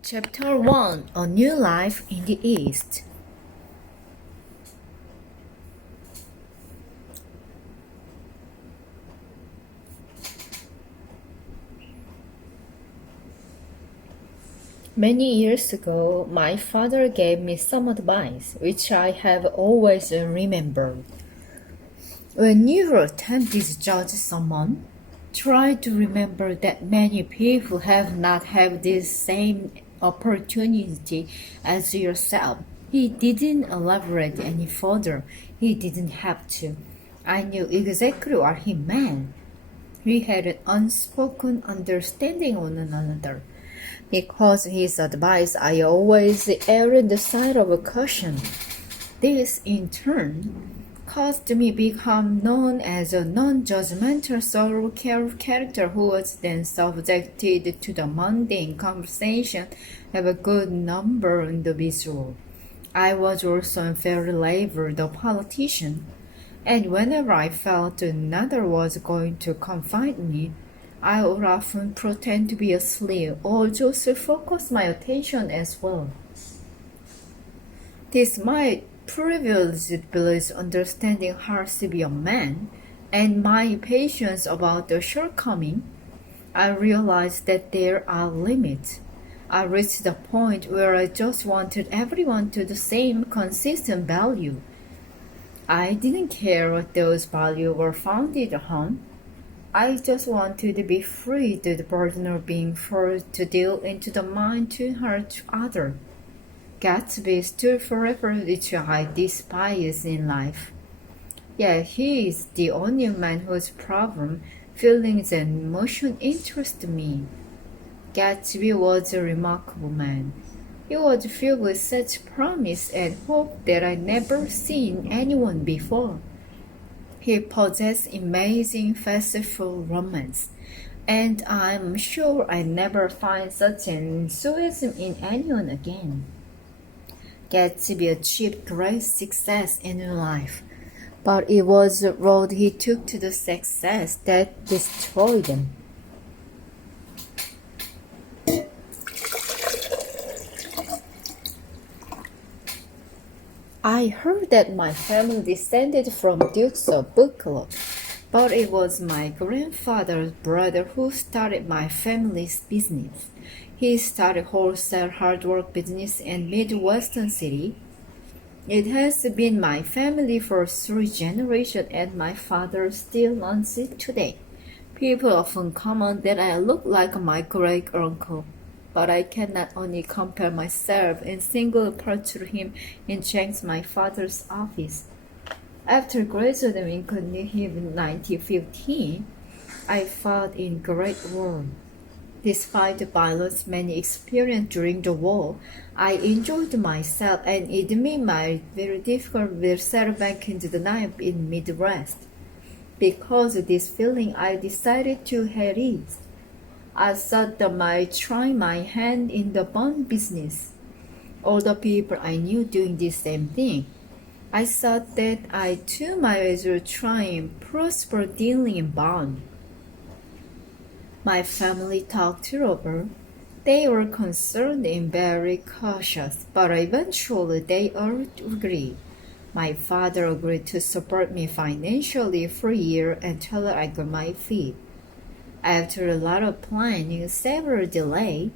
Chapter 1 A New Life in the East. Many years ago, my father gave me some advice, which I have always remembered. When you attempt to judge someone, try to remember that many people have not had this same opportunity as yourself. He didn't elaborate any further. He didn't have to. I knew exactly what he meant. We had an unspoken understanding of one another. Because his advice, I always erred the side of caution. This, in turn, caused me become known as a non-judgmental solo character who was then subjected to the mundane conversation of a good number of individuals. I was also unfairly labeled a politician, and whenever I felt another was going to confide me, I would often pretend to be asleep or just focus my attention as well. This might privileged Billy's understanding how to be a man and my impatience about the shortcoming, I realized that there are limits. I reached the point where I just wanted everyone to the same consistent value. I didn't care what those values were founded on. I just wanted to be free of the burden of being forced to deal into the mind to hurt others. Gatsby stood for effort which I despise in life. Yet he is the only man whose problem, feelings, and emotion interest me. Gatsby was a remarkable man. He was filled with such promise and hope that I never seen anyone before. He possessed amazing fanciful romance, and I'm sure I never find such enthusiasm in anyone again. Gatsby achieved great success in life, but it was the road he took to the success that destroyed him. I heard that my family descended from Dukes of Buccleuch, but it was my grandfather's brother who started my family's business. He started wholesale hardware business in Midwestern City. It has been my family for 3 generations, and my father still runs it today. People often comment that I look like my great-uncle, but I cannot only compare myself in single part to him in Chang's my father's office. After graduating in 1915, I fought in Great War. Despite the violence many experienced during the war, I enjoyed myself and it made my very difficult to settle back into the life in Midwest. Because of this feeling, I decided to head east. I thought that I might try my hand in the bond business. All the people I knew doing the same thing. I thought that I too might as well try and prosper dealing in bond. My family talked it over. They were concerned and very cautious, but eventually they all agreed. My father agreed to support me financially for a year until I got my feet. After a lot of planning and several delays,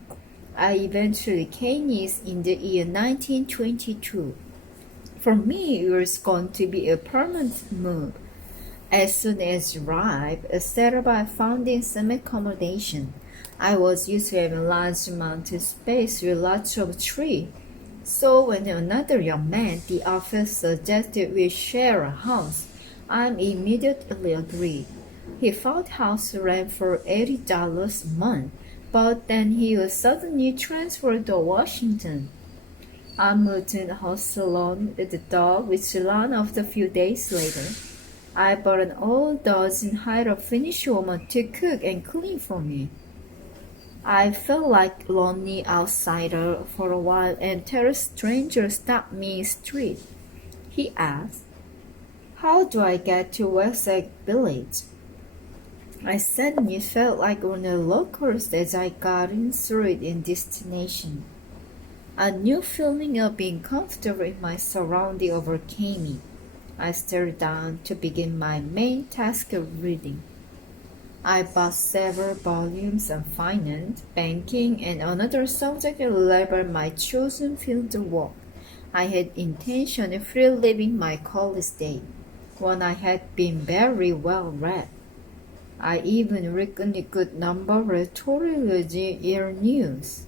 I eventually came east in the year 1922. For me, it was going to be a permanent move. As soon as arrived, I set about finding some accommodation. I was used to having a large amount of space with lots of trees. So when another young man, the office suggested we share a house, I immediately agreed. He found house rent for $80 a month, but then he was suddenly transferred to Washington. I moved in the house alone with the dog, which ran off a few days later. I bought an old dozen and hired a Finnish woman to cook and clean for me. I felt like a lonely outsider for a while until a stranger stopped me in the street. He asked, "How do I get to Westside Village?" I suddenly felt like on a roller coaster as I got through it in destination. A new feeling of being comfortable in my surroundings overcame me. I started down to begin my main task of reading. I bought several volumes on finance, banking, and another subject level my chosen field of work. I had intention of reliving my college days, when I had been very well read. I even reckoned a good number of editorials in news.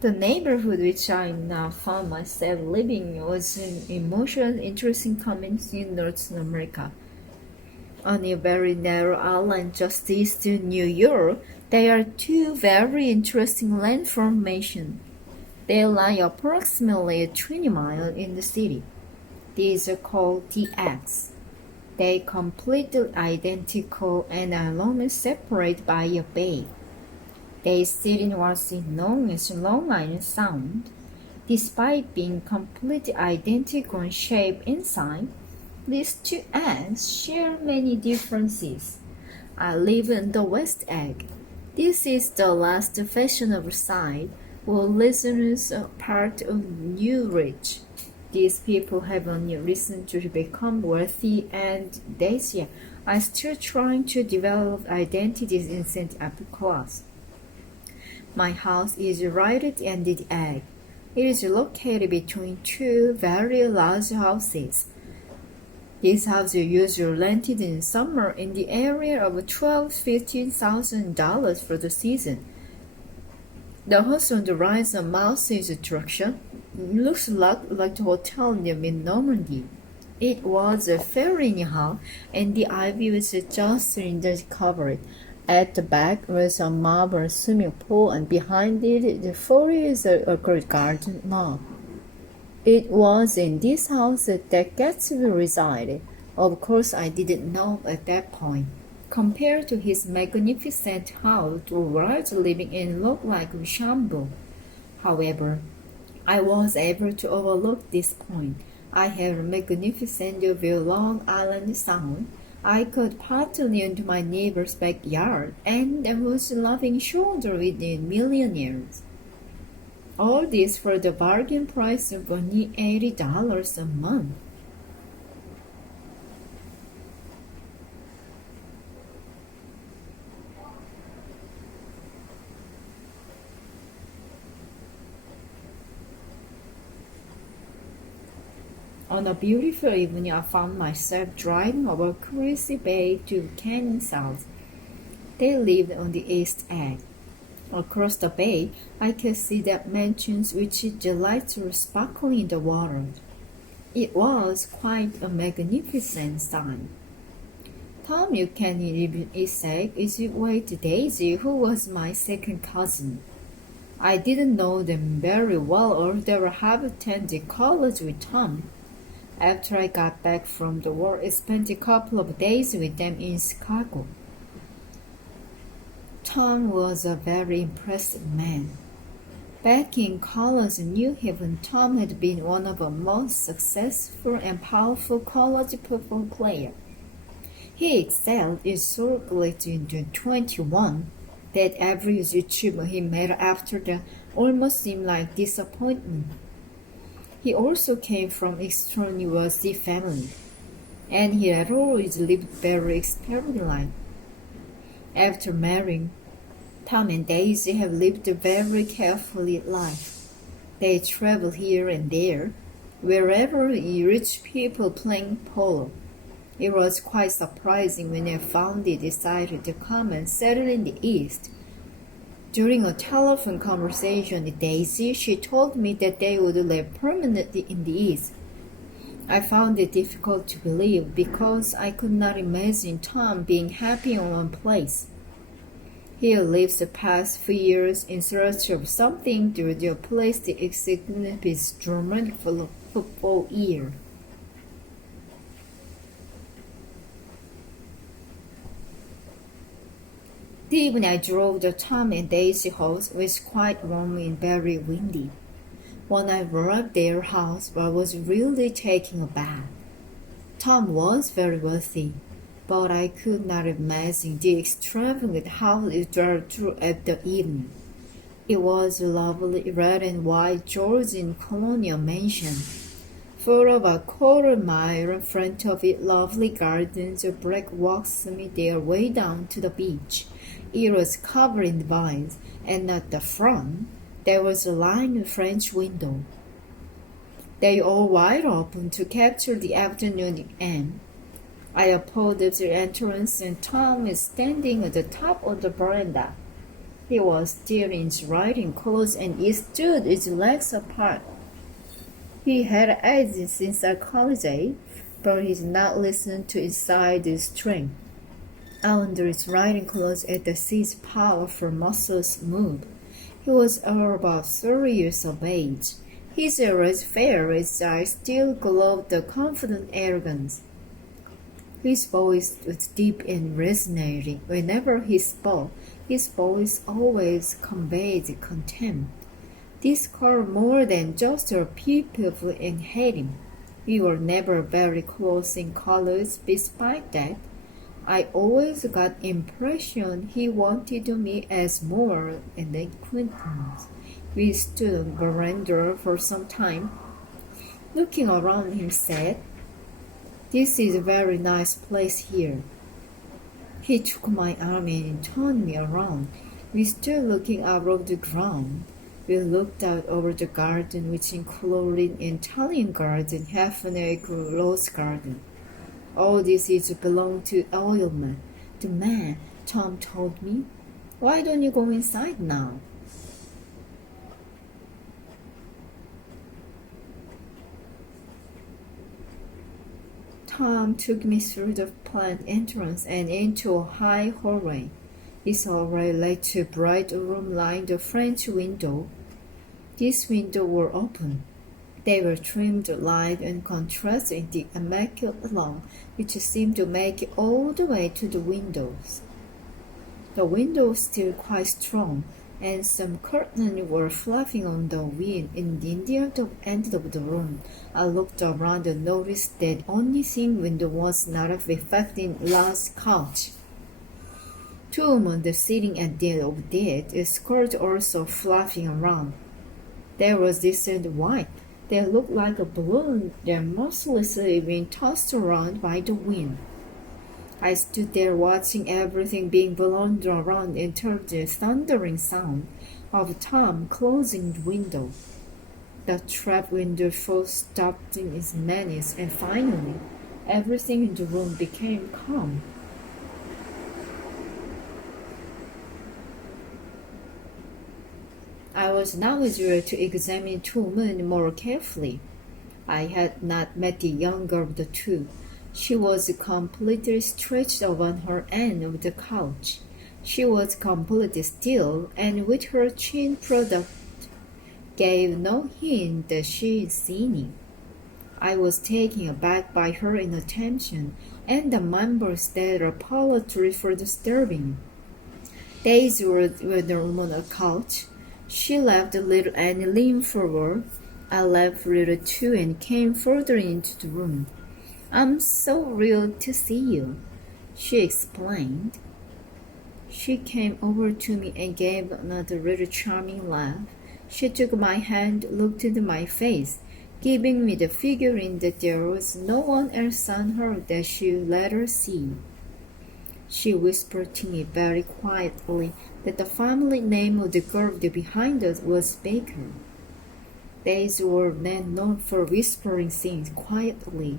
The neighborhood which I now found myself living in was an emotional, interesting community in North America. On a very narrow island just east of New York, there are two very interesting land formations. They lie approximately 20 miles in the city. These are called DX. They completely identical and are only separated by a bay. They sit in what's known as Long Island Sound. Despite being completely identical in shape inside, these two eggs share many differences. I live in the West Egg. This is the last fashionable side, where listeners are part of New Rich. These people have only recently become wealthy, and Daisy are still trying to develop identities in St. Upper class. My house is right at the end of the egg. It is located between two very large houses. These houses are usually rented in summer in the area of $12,000–$15,000 for the season. The house on the right is a mouse attraction. It looks like the hotel near Normandy. It was a fair anyhow, and the ivy was just covered. At the back was a marble swimming pool, and behind it, the foliage is a great garden lawn. It was in this house that Gatsby resided. Of course, I didn't know at that point. Compared to his magnificent house, the world living in looked like a shambles. However, I was able to overlook this point. I had a magnificent view of Long Island Sound. I could partly into my neighbor's backyard, and I was laughing shoulder with the millionaires. All this for the bargain price of only $80 a month. On a beautiful evening, I found myself driving over Crazy Bay to Canyon South. They lived on the East Egg. Across the bay, I could see the mansions which the lights were sparkling in the water. It was quite a magnificent sight. Tom Buchanan lived in East Egg is with Daisy, who was my second cousin. I didn't know them very well or ever have attended college with Tom. After I got back from the war, I spent a couple of days with them in Chicago. Tom was a very impressive man. Back in college in New Haven, Tom had been one of the most successful and powerful college football players. He excelled historically in the 21. That average achievement he made after the almost seemed like disappointment. He also came from extremely wealthy family, and he had always lived very extravagant life. After marrying, Tom and Daisy have lived a very carefully life. They travel here and there, wherever rich people playing polo. It was quite surprising when I found they decided to come and settle in the East. During a telephone conversation with Daisy, she told me that they would live permanently in the East. I found it difficult to believe because I could not imagine Tom being happy in one place. He lived the past few years in search of something to replace the excitement of his dramatic football year. The evening I drove the Tom and Daisy house was quite warm and very windy. When I arrived at their house, I was really taking a bath. Tom was very wealthy, but I could not imagine the extravagant house it drove through at the evening. It was a lovely red and white Georgian colonial mansion. For about a quarter mile in front of it, lovely gardens of brick walks made their way down to the beach. It was covered in vines, and at the front there was a line of French windows. They all wide open to capture the afternoon air. I approached the entrance, and Tom is standing at the top of the veranda. He was still in his riding clothes, and he stood his legs apart. He had acted since our college days, but he did not listen to inside his strength. Under his riding clothes, at the sea's powerful muscles moved. He was about 30 years of age. His hair was fair, his eyes still glowed the confident arrogance. His voice was deep and resonating. Whenever he spoke, his voice always conveyed contempt. This called more than just our people and hate him. We were never very close in colors. Despite that, I always got the impression he wanted me as more an acquaintance. We stood on the veranda for some time. Looking around, he said, "This is a very nice place here." He took my arm and turned me around. We stood looking out of the ground. We looked out over the garden, which included an Italian garden, half an acre rose garden. All this is belonged to oilman, the man, Tom told me. Why don't you go inside now? Tom took me through the plant entrance and into a high hallway. This hallway led to a bright room lined the French window. These windows were open. They were trimmed light and contrasted the immaculate lawn, which seemed to make it all the way to the windows. The window was still quite strong, and some curtains were fluffing on the wind in the other end of the room. I looked around and noticed that only thing window was not a reflecting large couch. Two women sitting at the end of it, a skirt also fluffing around. There was this and white. They looked like a balloon that mercilessly being tossed around by the wind. I stood there watching everything being blown around until the thundering sound of Tom closing the window. The trap window force stopped in its menace, and finally, everything in the room became calm. I was now eager to examine two women more carefully. I had not met the younger of the two. She was completely stretched upon her end of the couch. She was completely still, and with her chin product gave no hint that she had seen him. I was taken aback by her inattention, and the members that apology for disturbing. Days were the woman on the couch. She laughed a little and leaned forward. I laughed a little too and came further into the room. "I'm so thrilled to see you," she explained. She came over to me and gave another little charming laugh. She took my hand, looked into my face, giving me the figuring that there was no one else on her that she would let her see. She whispered to me very quietly that the family name of the girl behind us was Baker. These were men known for whispering things quietly.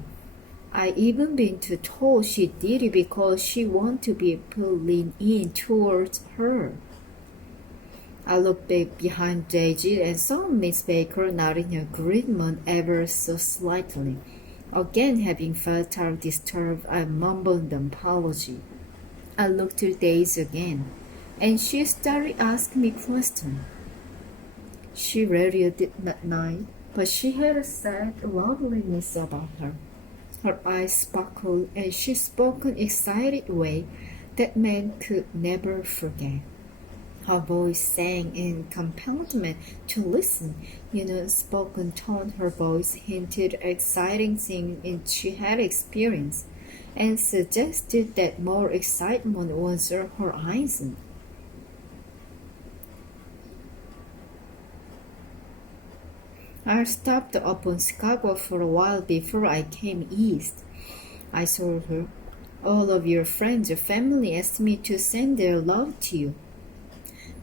I even been told she did it because she wanted people to lean in towards her. I looked back behind Daisy and saw Miss Baker nodding agreement ever so slightly. Again, having felt disturbed, I mumbled an apology. I looked at Daisy again, and she started asking me questions. She really did not know, but she had a sad loveliness about her. Her eyes sparkled, and she spoke in an excited way that man could never forget. Her voice sang in compellment to listen. In a spoken tone, her voice hinted exciting things she had experienced, and suggested that more excitement was on her horizon. I stopped up in Chicago for a while before I came east. I told her, all of your friends or family asked me to send their love to you.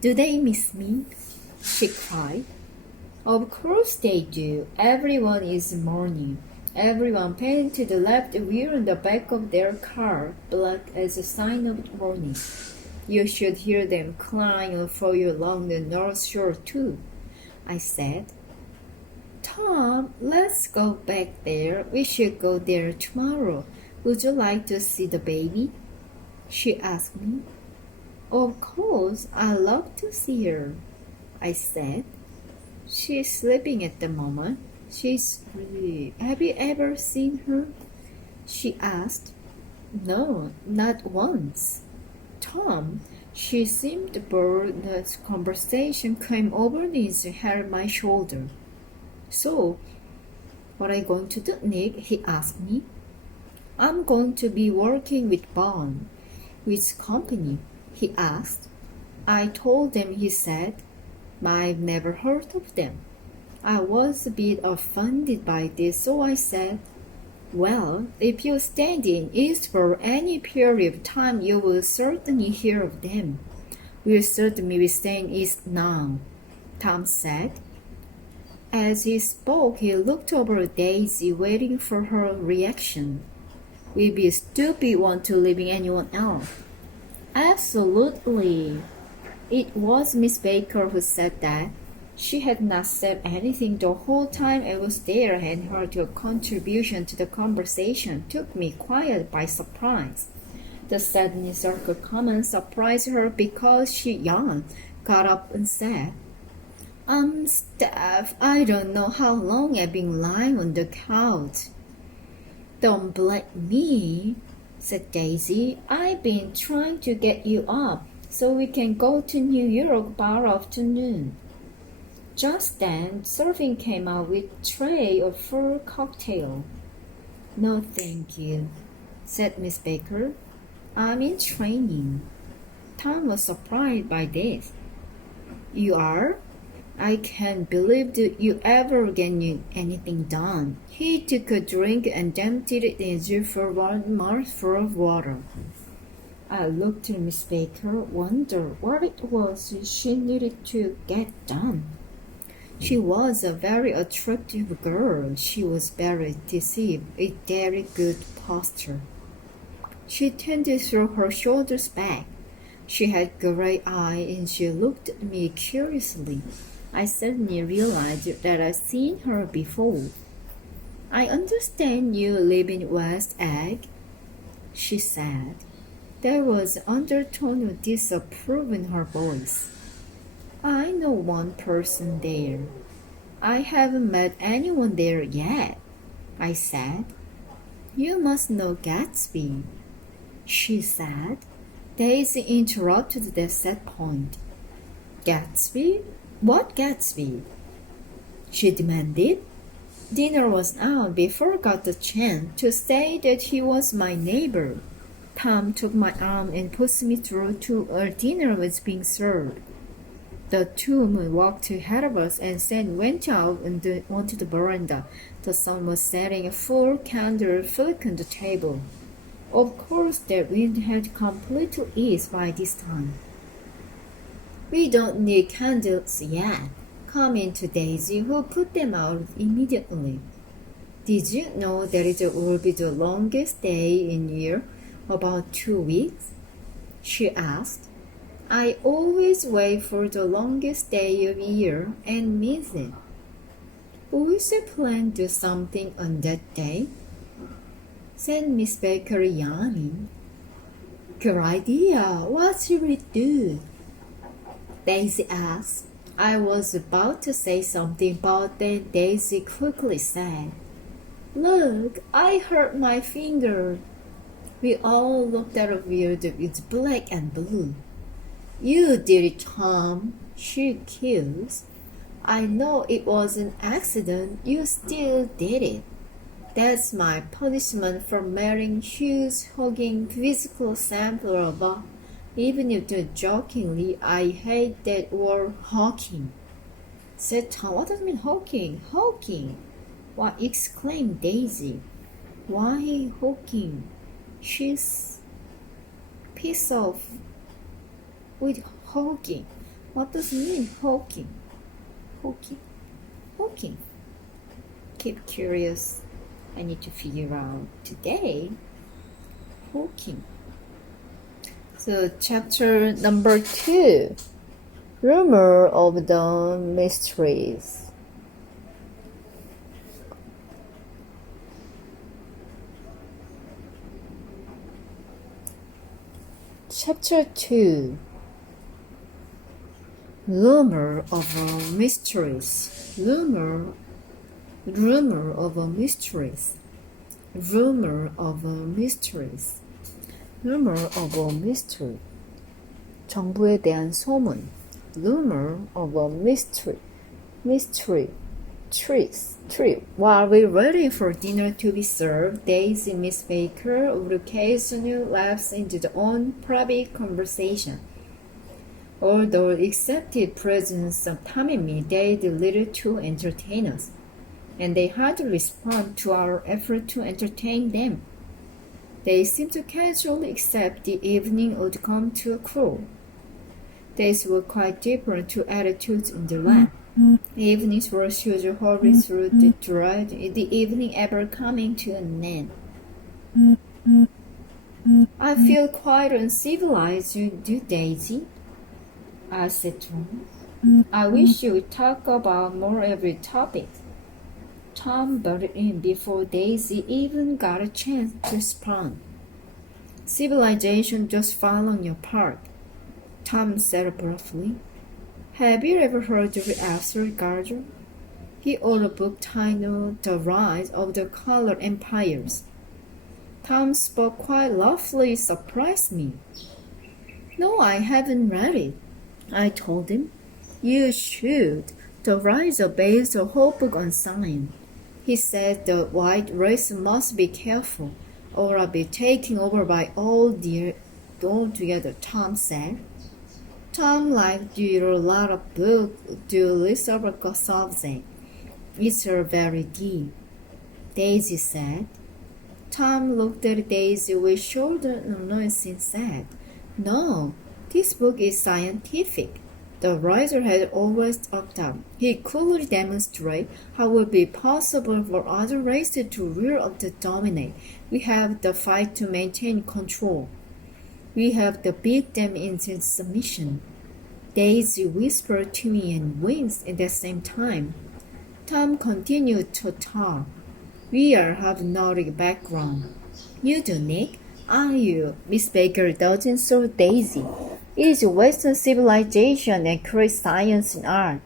Do they miss me? She cried. Of course they do. Everyone is mourning. Everyone pinned to the left wheel on the back of their car, black as a sign of mourning. You should hear them crying for you along the North Shore too, I said. Tom, let's go back there. We should go there tomorrow. Would you like to see the baby? She asked me. Of course, I'd love to see her, I said. She's sleeping at the moment. Have you ever seen her? She asked. No, not once. Tom, she seemed bored. The conversation came over his head on my shoulder. So, what are you going to do, Nick? He asked me. I'm going to be working with Bond. Which company? He asked. I told him. He said, I've never heard of them. I was a bit offended by this, so I said, well, if you stand in East for any period of time, you will certainly hear of them. We'll certainly be staying East now, Tom said. As he spoke, he looked over Daisy, waiting for her reaction. We'd be a stupid one to leaving anyone else. Absolutely. It was Miss Baker who said that. She had not said anything the whole time I was there, and her contribution to the conversation took me quite by surprise. The sadness of her comment surprised her because she yawned, got up and said, Steph, I don't know how long I've been lying on the couch. Don't blame me, said Daisy. I've been trying to get you up so we can go to New York by afternoon. Just then, Surfing came out with a tray of full cocktail. No, thank you, said Miss Baker. I'm in training. Tom was surprised by this. You are? I can't believe that you ever get anything done. He took a drink and emptied it into for one mouthful of water. I looked at Miss Baker, wondered what it was she needed to get done. She was a very attractive girl. She was very decisive, with very good posture. She tended through her shoulders back. She had gray eyes and she looked at me curiously. I suddenly realized that I'd seen her before. I understand you live in West Egg, she said. There was an undertone of disapproval in her voice. I know one person there. I haven't met anyone there yet, I said. You must know Gatsby, she said. Daisy interrupted at that point. Gatsby? What Gatsby? She demanded. Dinner was out before I got the chance to say that he was my neighbor. Tom took my arm and pushed me through to our dinner was being served. The two men walked ahead of us and then went out onto the veranda. The sun was setting, a full candle flickering on the table. Of course, the wind had completely eased by this time. We don't need candles yet, commented Daisy, who put them out immediately. Did you know that it will be the longest day in year, about 2 weeks? She asked. I always wait for the longest day of year and miss it. We should plan to do something on that day, said Miss Baker, yawning. Good idea. What should we do? Daisy asked. I was about to say something, but then Daisy quickly said, Look, I hurt my finger. We all looked at a field with black and blue. You did it, Tom, she accused. I know it was an accident. You still did it. That's my punishment for marrying Hugh's hugging physical sample of a, even if jokingly I hate that word hawking. Said Tom, what does it mean hawking? Hawking. Why, exclaimed Daisy. Why hawking? She's piece of with hawking. What does it mean hawking? Hawking. Hawking. Keep curious. I need to figure out today. Hawking. So chapter number 2. Rumor of the mysteries. Chapter 2. Rumor of mysteries. Rumor of mysteries. Rumor of mysteries. Rumor of mystery. 정부에 대한 소문. Rumor of mystery. Mystery. Tree. While we waiting for dinner to be served, Daisy and Miss Baker would occasionally lapse into their own private conversation. Although accepted presence of Tom and me, they did little to entertain us, and they hardly respond to our effort to entertain them. They seemed to casually accept the evening would come to a close. Days were quite different to attitudes in the land. Evenings were usually hurried through the dread, the evening ever coming to an end. I feel quite uncivilized, do Daisy? I said to him. I wish you would talk about more every topic. Tom butted in before Daisy even got a chance to respond. Civilization just fell on your part, Tom said abruptly. Have you ever heard of Arthur Gardner? He wrote a book titled The Rise of the Color Empires. Tom's spoke quite lawfully surprised me. No, I haven't read it, I told him. You should. The Rise of based a whole book on science. He said the white race must be careful, or I'll be taken over by altogether, Tom said. Tom liked to read a lot of books to list over subject. It's very deep, Daisy said. Tom looked at Daisy with shoulder annoyance and said, No, this book is scientific. The writer had always upped up. He coolly demonstrated how it would be possible for other races to rear up to dominate. We have the fight to maintain control. We have to beat them into submission. Daisy whispered to me and winced at the same time. Tom continued to talk. We have Nordic background. You do, Nick? Are you? Miss Baker doesn't so Daisy. It is Western civilization and create science and art.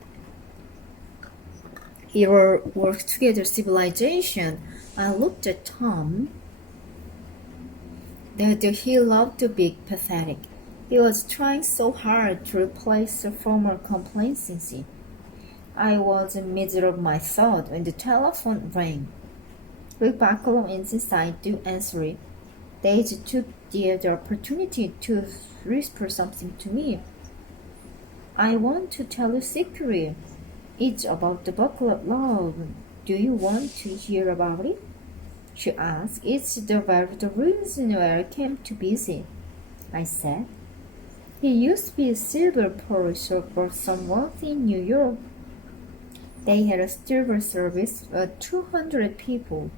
Here work together civilization. I looked at Tom. That he loved to be pathetic. He was trying so hard to replace the former complacency. I was in the middle of my thought when the telephone rang. Rick Barkalow inside to answer it. Daisy took the opportunity to whisper something to me. I want to tell you a secret. It's about the Buckle of Love. Do you want to hear about it? She asked. It's the reason why I came to visit, I said. He used to be a silver policer for some wealthy in New York. They had a silver service of 200 people.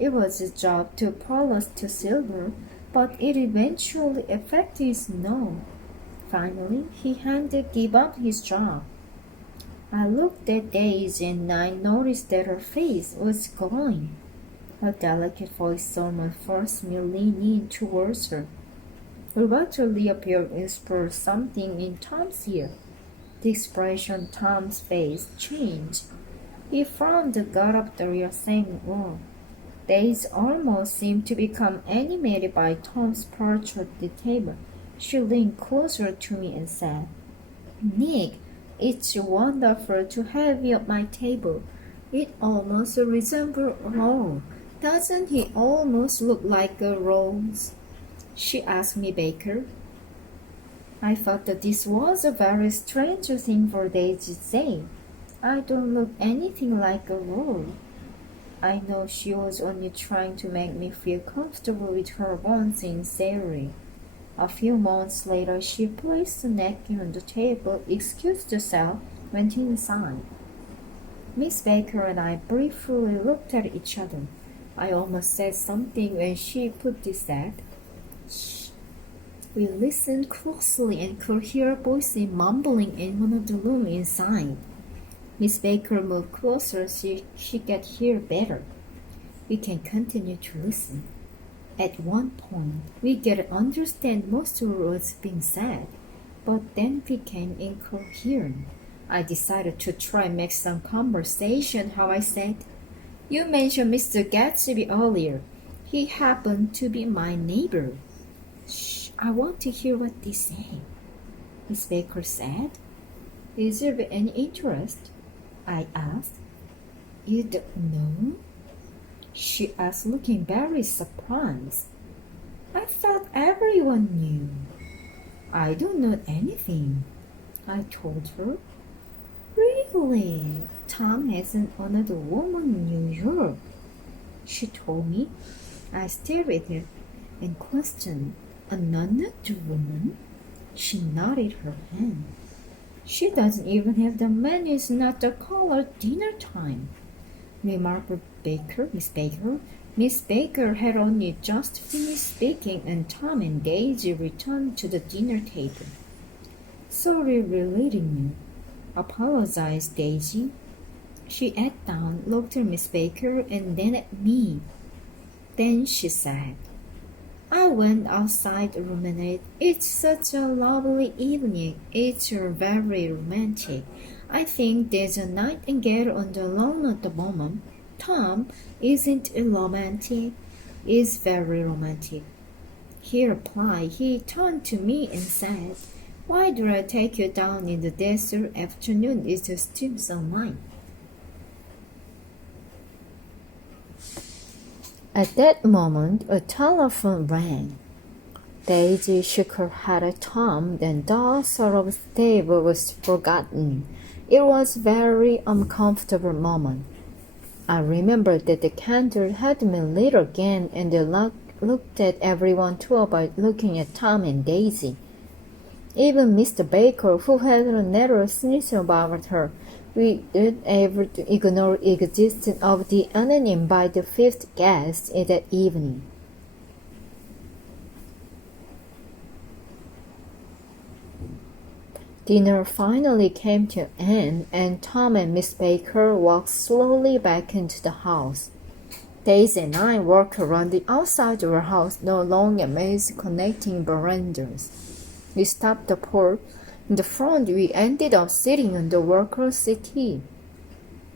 It was his job to polish to silver, but it eventually affected his nose. Finally, he had to give up his job. I looked at Daisy and I noticed that her face was glowing. Her delicate voice almost forced me to lean in towards her. Roberto Lee appeared to whisper something in Tom's ear. The expression on Tom's face changed. He frowned and got up the rear saying, "Whoa." Daisy almost seemed to become animated by Tom's perch at the table. She leaned closer to me and said, Nick, it's wonderful to have you at my table. It almost resembles a rose. Doesn't he almost look like a rose? She asked me, Baker. I thought that this was a very strange thing for Daisy to say. I don't look anything like a rose. I know she was only trying to make me feel comfortable with her own sincerity. A few months later, she placed the napkin on the table, excused herself, went inside. Miss Baker and I briefly looked at each other. I almost said something when she put this said. Shh. We listened closely and could hear voices mumbling in one of the rooms inside. Miss Baker moved closer so she could hear better. We can continue to listen. At one point, we could understand most of what was being said, but then became incoherent. I decided to try and make some conversation. How I said, You mentioned Mr. Gatsby earlier. He happened to be my neighbor. Shh, I want to hear what they say. Miss Baker said. Is there any interest? I asked. You don't know? She asked, looking very surprised. I thought everyone knew. I don't know anything, I told her. Really? Tom has another woman in New York, she told me. I stared at her and questioned, Another woman? She nodded her head. She doesn't even have the menu. It's not the color dinner time, remarked Miss Baker. Miss Baker had only just finished speaking, and Tom and Daisy returned to the dinner table. Sorry we're leaving you, apologized Daisy. She sat down, looked at Miss Baker, and then at me. Then she said, I went outside to ruminate. It's such a lovely evening. It's very romantic. I think there's a nightingale on the lawn at the moment. Tom, isn't it romantic? It's very romantic. He replied. He turned to me and said, Why do I take you down in the desert afternoon? It's a still sunlight. At that moment, a telephone rang. Daisy shook her head at Tom, then the sort of table was forgotten. It was a very uncomfortable moment. I remembered that the candle had been lit again, and they looked at everyone too about looking at Tom and Daisy. Even Mr. Baker, who had a narrow sneeze about her, we did able to ignore the existence of the uninvited fifth guest that evening. Dinner finally came to an end, and Tom and Miss Baker walked slowly back into the house. Daisy and I walked around the outside of our house, no long maze connecting verandas. We stopped the porch. In the front, we ended up sitting on the worker's settee.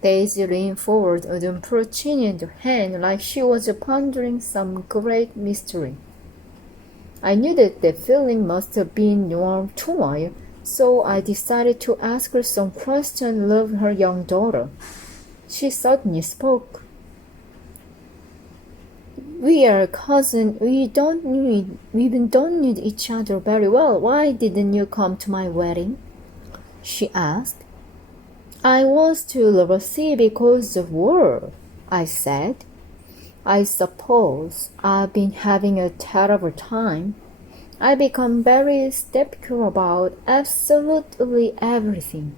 Daisy leaned forward and put her chin in her hand like she was pondering some great mystery. I knew that the feeling must have been warm turmoil, so I decided to ask her some questions of her young daughter. She suddenly spoke. We are cousins. We don't know each other very well. Why didn't you come to my wedding? She asked. I was too overseas because of war, I said. I suppose I've been having a terrible time. I become very skeptical about absolutely everything,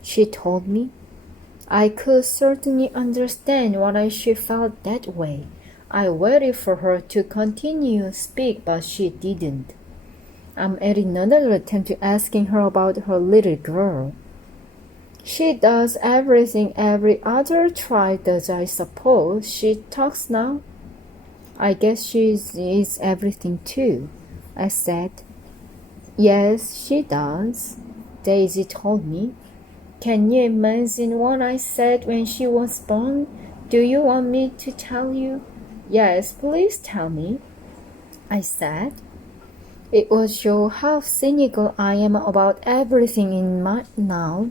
she told me. I could certainly understand why she felt that way. I waited for her to continue to speak, but she didn't. I'm adding another attempt to asking her about her little girl. She does everything every other child does, I suppose. She talks now. I guess she is everything too, I said. Yes, she does, Daisy told me. Can you imagine what I said when she was born? Do you want me to tell you? Yes, please tell me, I said. It would show how cynical I am about everything in my now.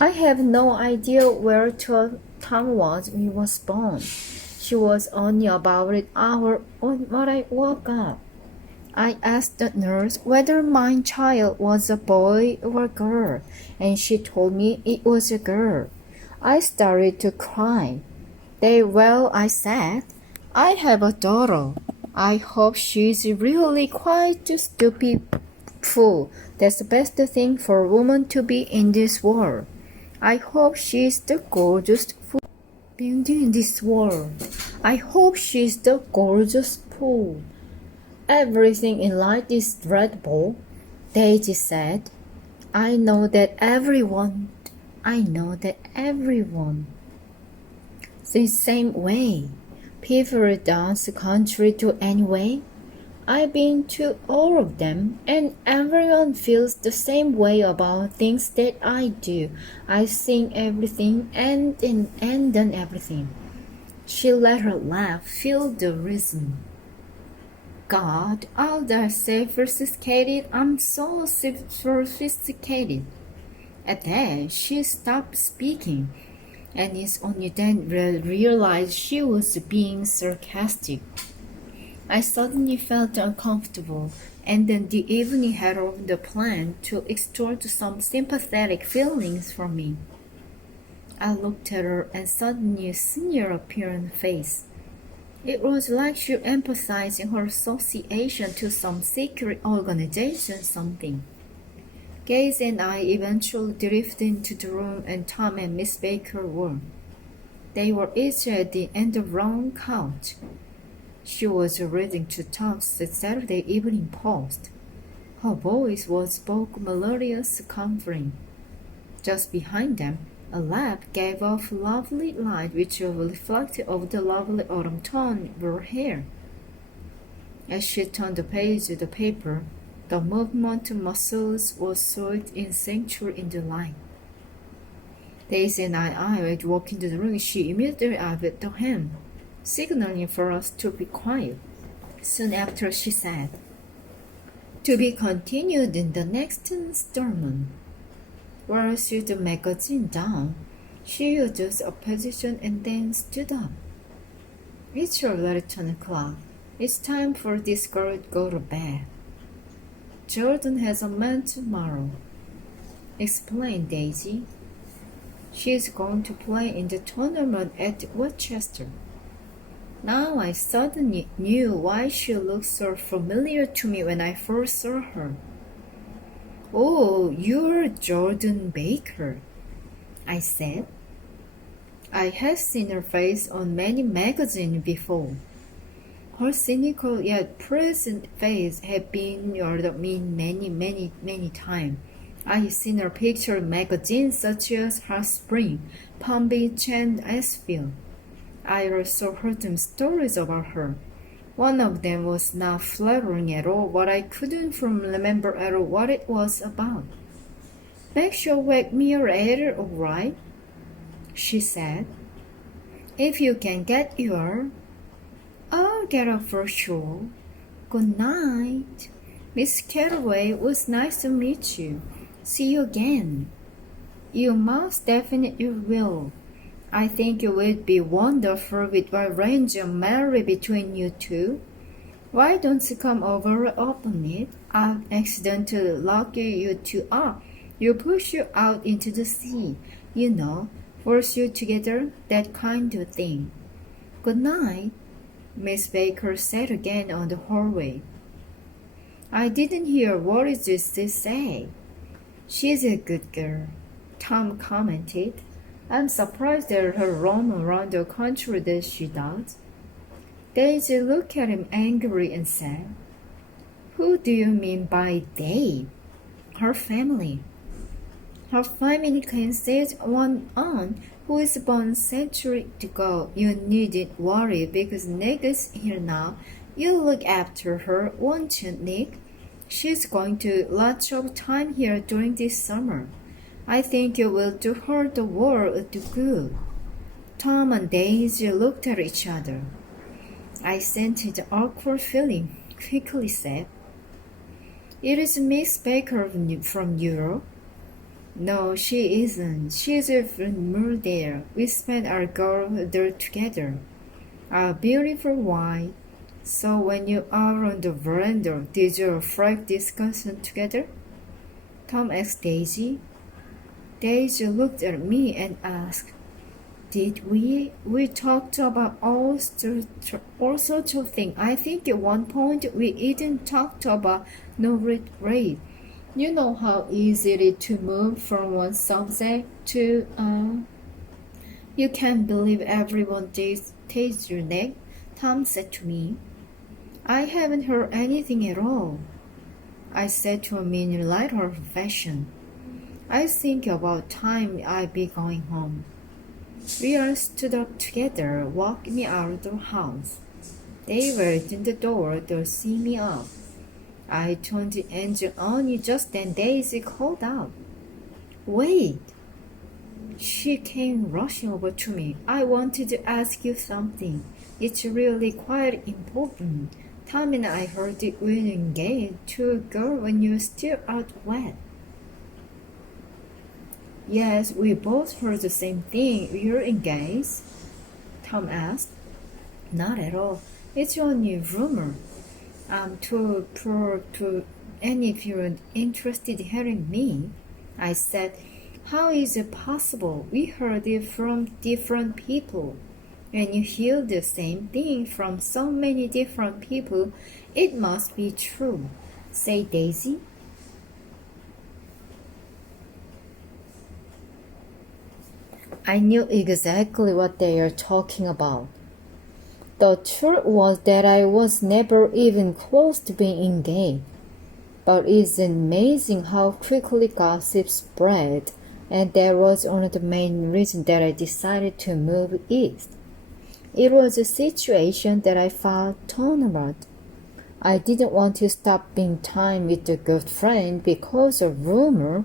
I have no idea where Tom was when he was born. She was only about an hour when I woke up. I asked the nurse whether my child was a boy or a girl, and she told me it was a girl. I started to cry. Well, I said, I have a daughter. I hope she's really quite a stupid fool. That's the best thing for a woman to be in this world. I hope she's the gorgeous fool being in this world. I hope she's the gorgeous fool. Everything in life is dreadful, Daisy said. I know that everyone the same way. People dance country to anyway. I've been to all of them, and everyone feels the same way about things that I do. I sing everything and done everything. She let her laugh fill the rhythm. God, all that sophisticated. I'm so sophisticated. At that, she stopped speaking, and it's only then realized she was being sarcastic. I suddenly felt uncomfortable, and then the evening had of the plan to extort some sympathetic feelings from me. I looked at her, and suddenly a sneer appeared on her face. It was like she emphasizing her association to some secret organization, something. Gaze and I eventually drifted into the room, and Tom and Miss Baker were. They were each at the end of the round couch. She was reading to Tom's the Saturday Evening Post. Her voice spoke melodious, comforting. Just behind them, a lamp gave off lovely light which reflected off the lovely autumn tone of her hair. As she turned the page of the paper, the movement muscles were soaked in sanctuary in the light. Daisy and I were walking to the room. She immediately waved her hand, signaling for us to be quiet. Soon after, she said, "To be continued in the next installment." While she the magazine down, she adjusted a position and then stood up. "It's already 10 o'clock. It's time for this girl to go to bed. Jordan has a man tomorrow," explained Daisy. "She's going to play in the tournament at Westchester." Now I suddenly knew why she looked so familiar to me when I first saw her. "Oh, you're Jordan Baker," I said. I had seen her face on many magazines before. Her cynical yet pleasant face had been on me many times. I had seen her picture in magazines such as Hot Spring, Palm Beach, and Asheville. I also heard some stories about her. One of them was not flattering at all, but I couldn't remember at all what it was about. "Make your wake me later, all right," she said. "If you can get your..." "I'll get up for sure. Good night. Miss Carraway, it was nice to meet you. See you again." "You most definitely will. I think it would be wonderful with a range of marriage between you two. Why don't you come over and open it? I'll accidentally lock you two up. You push you out into the sea, force you together, that kind of thing." "Good night," Miss Baker said again on the hallway. "I didn't hear what is this to say." "She's a good girl," Tom commented. "I'm surprised at her roam around the country that she does." Daisy looked at him angry and said, "Who do you mean by they?" "Her family." "Her family consists of one aunt who was born a century ago. You needn't worry because Nick is here now. You'll look after her, won't you, Nick? She's going to lots of time here during this summer. I think it will do her the world of good." Tom and Daisy looked at each other. I sensed the awkward feeling, quickly said, It is Miss Baker from Europe. No, she isn't. She's from Murder. We spent our girl there together. A beautiful white. So when you are on the veranda, did you reflect discussion together? Tom asked Daisy. Daisy looked at me and asked, did we? We talked about all sorts of things. I think at one point we even talked about no regret. You know how easy it is to move from one subject to You can't believe everyone tastes your neck, Tom said to me. I haven't heard anything at all, I said to him in a lighter fashion. I think about time I'd be going home. We all stood up together, walking me out of the house. They were in the door to see me up. I turned the engine on just then Daisy called out, Wait! She came rushing over to me. I wanted to ask you something. It's really quite important. Tom and I heard you were engaged to a girl when you were still out west. Yes, we both heard the same thing. You're engaged? Tom asked. Not at all. It's only a rumor. I'm too poor to, and if you're interested in hearing me, I said, how is it possible? We heard it from different people. When you hear the same thing from so many different people, it must be true. Say, Daisy. I knew exactly what they were talking about. The truth was that I was never even close to being engaged. But it's amazing how quickly gossip spread, and that was one of the main reasons that I decided to move east. It was a situation that I found tolerant. I didn't want to stop spending time with a good friend because of rumor,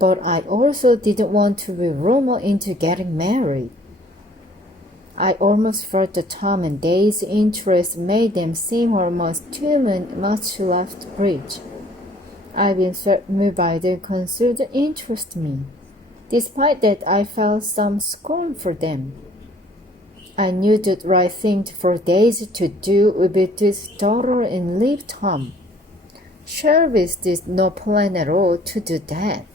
but I also didn't want to be rumored into getting married. I almost felt that Tom and Daisy's interest made them seem almost too much left bridge. I've been threatened by their considered interest in me. Despite that, I felt some scorn for them. I knew the right thing for Daisy to do would be to his daughter and leave Tom. Shelby did not plan at all to do that,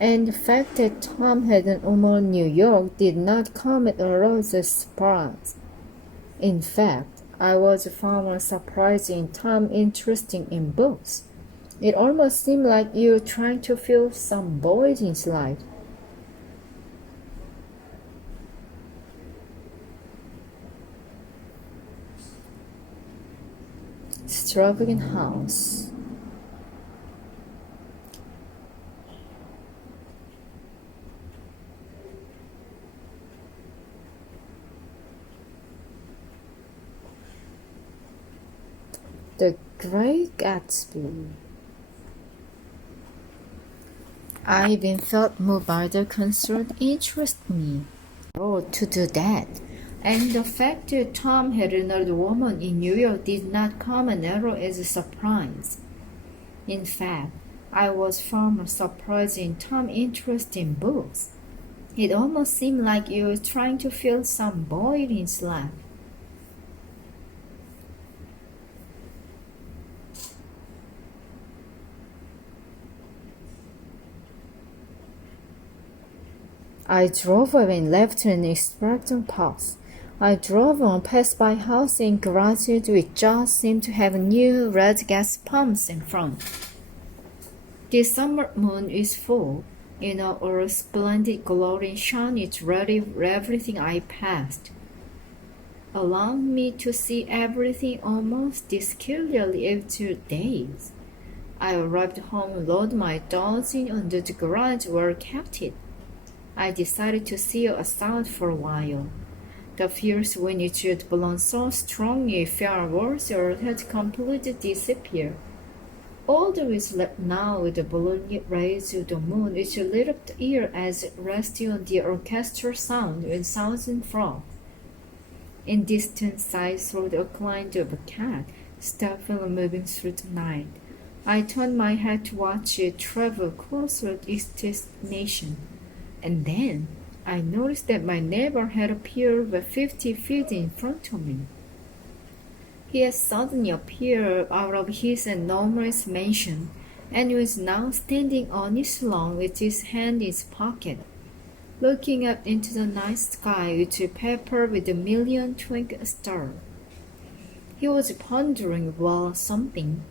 and the fact that Tom had an home in New York did not come at all as a surprise. In fact, I was far more surprised in Tom's interest in books. It almost seemed like you were trying to fill some void in his life. Extravagant house. The Great Gatsby. I even felt moved by the concerned interest in me. Oh, to do that. And the fact that Tom had another woman in New York did not come at all as a surprise. In fact, I was far more surprised in Tom's interest in books. It almost seemed like he was trying to fill some void in his life. I drove away and left an expectant path. I drove on past by house and garages which just seemed to have new red gas pumps in front. The summer moon is full, in all splendid glory and shone it ready for everything I passed, allowing me to see everything almost as clearly after days. I arrived home and loaded my dolls in under the garage where I kept it. I decided to sail aside for a while. The fierce wind which had blown so strongly far worse or had completely disappeared. All that was left now were the brilliant rays of the moon which lit up the ear as it rested on the orchestral sound and thousand frogs. In distance I saw the outline of a cat, stealthily moving through the night. I turned my head to watch it travel closer to its destination, and then I noticed that my neighbor had appeared about 50 feet in front of me. He had suddenly appeared out of his enormous mansion, and was now standing on his lawn with his hand in his pocket, looking up into the night sky which was peppered with a million twinkling stars. He was pondering about something.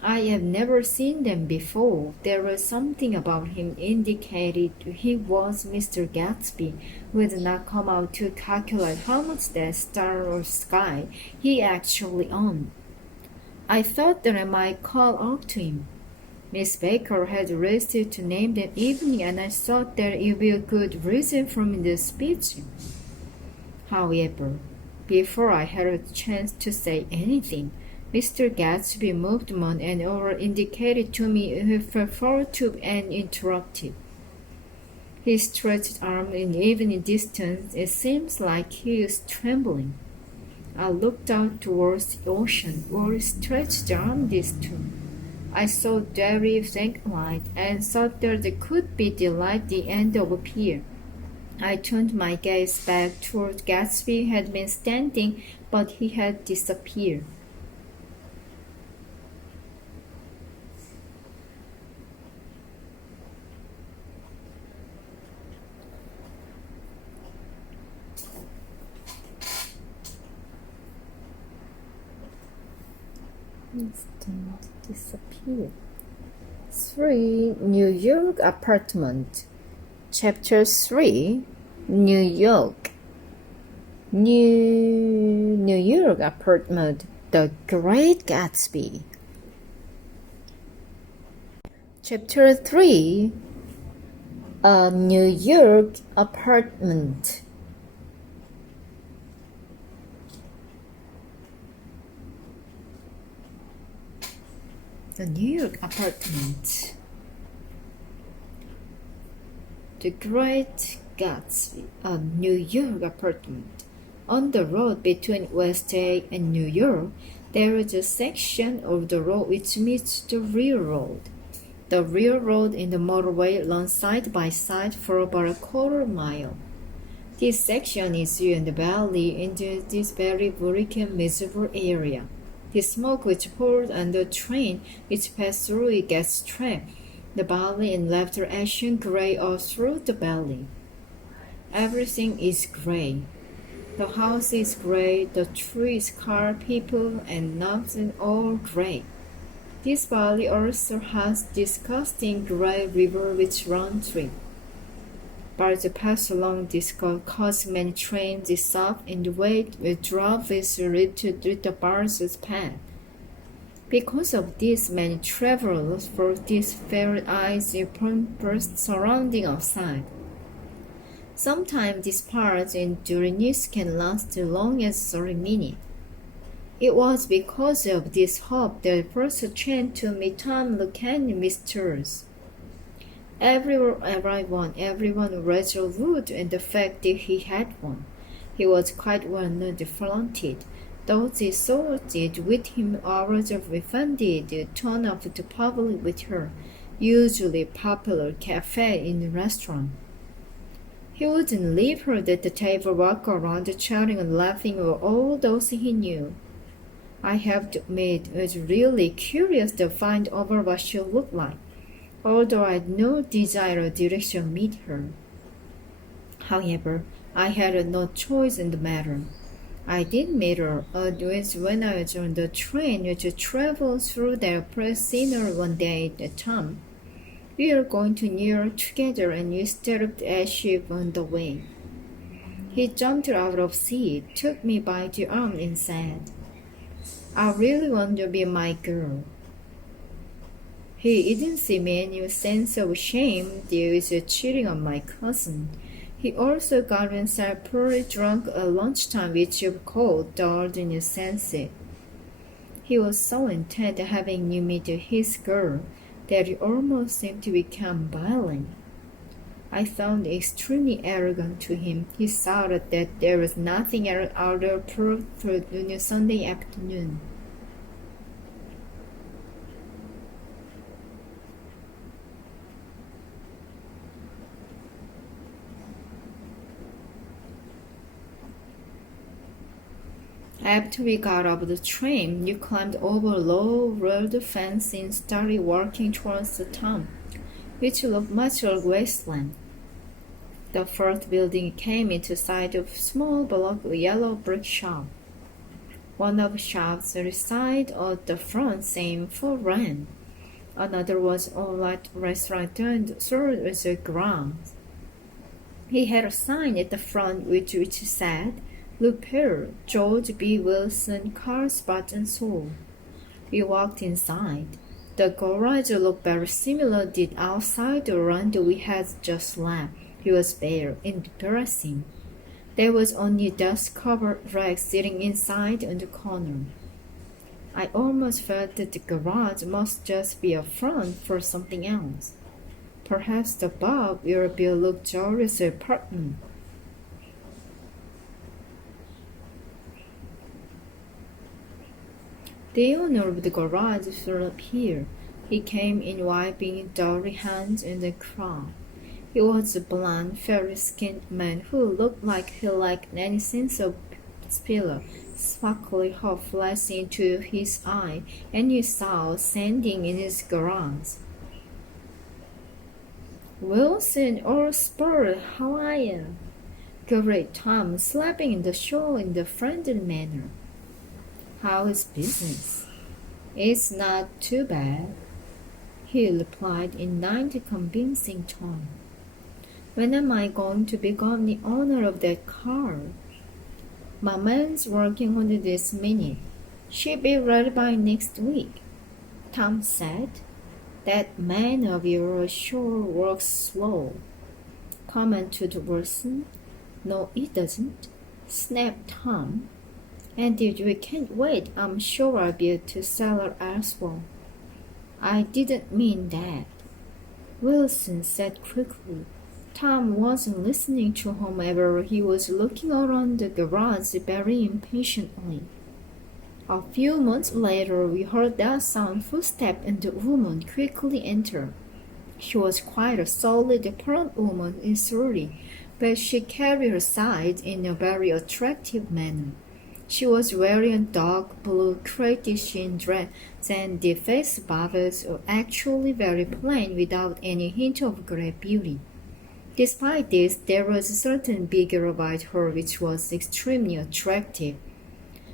I have never seen them before. There was something about him indicated he was Mr. Gatsby, who had not come out to calculate how much that star or sky he actually owned. I thought that I might call out to him. Miss Baker had rested to name that evening, and I thought that it would be a good reason for me to speech. However, before I had a chance to say anything, Mr. Gatsby moved on and over indicated to me he preferred to and interrupted. He stretched arm in even distance. It seems like he is trembling. I looked out towards the ocean, where he stretched arm this too. I saw very faint light and thought that there could be the light at the end of a pier. I turned my gaze back toward Gatsby had been standing, but he had disappeared. Disappeared. 3. New York apartment. Chapter 3. New York. New York apartment. The Great Gatsby. Chapter 3. A New York apartment. The New York apartment. The Great Gatsby, a New York apartment. On the road between West Egg and New York, there is a section of the road which meets the railroad. The railroad and the motorway run side by side for about a quarter mile. This section is in the valley into this very bleak and miserable area. The smoke which poured on the train which passed through it gets trapped. The valley and left ashen gray all through the valley. Everything is gray. The house is gray, the trees, car, people, and nothing all gray. This valley also has disgusting gray river which runs through. Birds pass along this cause many trains to stop and wait with drivers to the birds' path. Because of this, many travelers for these very eyes first surrounding outside. Sometimes these parts in duriness can last as long as 30 minutes. It was because of this hope that first train to meet Tom Lucan misters. Everyone resolute in the fact that he had one. He was quite well known flaunted. Those he associated with him always refunded the turn of the public with her, usually popular cafe in the restaurant. He wouldn't leave her at the table, walk around chatting and laughing with all those he knew. I have to admit, it was really curious to find over what she looked like, although I had no desire or direction to meet her. However, I had no choice in the matter. I did meet her when I was on the train which traveled through their press center one day at Tom. We were going to New York together and we stopped at ship on the way. He jumped out of seat, took me by the arm and said, "I really want you to be my girl." He didn't see me any sense of shame due to cheating on my cousin. He also got himself pretty drunk at lunchtime, which you called the ordinary sunset. He was so intent on having me meet his girl that he almost seemed to become violent. I found it extremely arrogant to him. He shouted that there was nothing out of proof for Sunday afternoon. After we got off the train, you climbed over a low road fence and started walking towards the town, which looked much like wasteland. The first building came into sight of a small block yellow brick shop. One of the shops resided at the front saying for rent. Another was a light restaurant and third was a grounds. He had a sign at the front which said, Repair, George B. Wilson, Car Spot and Soul. We walked inside. The garage looked very similar to the outside the run we had just left. It was bare and depressing. There was only a dust-covered rag sitting inside in the corner. I almost felt that the garage must just be a front for something else. Perhaps the above will be a luxurious apartment. The owner of the garage flew up here. He came in wiping dirty hands in the crowd. He was a blond, fair-skinned man who looked like he lacked any sense of spiller. Sparkly hot flashed into his eye, and he saw standing in his garage. Wilson or Spur, how are you? Great, Tom, slapping in the shoulder in a friendly manner. How is business? It's not too bad, he replied in a convincing tone. When am I going to become the owner of that car? My man's working on it this minute. She'll be ready by next week, Tom said. That man of yours sure works slow, commented Wilson. No, it doesn't, snapped Tom. And if we can't wait, I'm sure I'll be able to sell her elsewhere. I didn't mean that, Wilson said quickly. Tom wasn't listening to whomever he was looking around the garage very impatiently. A few months later, we heard that sound footstep and the woman quickly entered. She was quite a solid, apparent woman in 30, but she carried her sides in a very attractive manner. She was wearing a dark blue crayfish dress, and the face barbers were actually very plain without any hint of great beauty. Despite this, there was a certain vigor about her which was extremely attractive.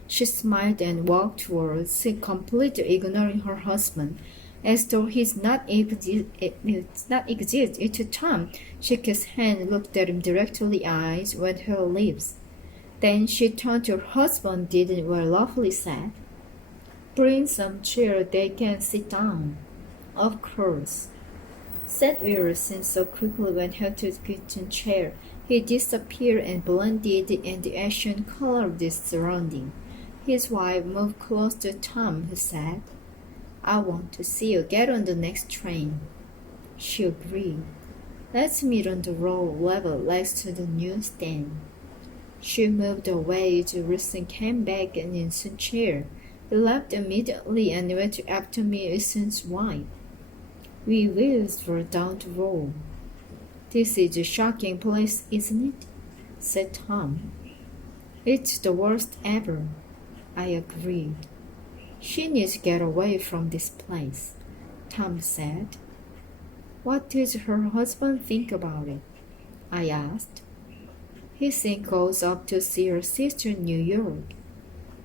She smiled and walked towards, completely ignoring her husband, as though he did not exist. Each time shook his hand, looked at him directly in the eyes, wet her lips. Then she turned to her husband, didn't well lovely said, Bring some chair, they can sit down. Of course, said Wilson so quickly when he to the kitchen chair. He disappeared and blended in the ashen color of the surrounding. His wife moved close to Tom, who said, I want to see you get on the next train. She agreed. Let's meet on the road level next to the newsstand. She moved away as Wilson came back in his chair. He left immediately and went after me, Wilson's wife. We wheels were down the road. This is a shocking place, isn't it? Said Tom. It's the worst ever, I agreed. She needs to get away from this place, Tom said. What does her husband think about it? I asked. He thinks goes up to see her sister in New York,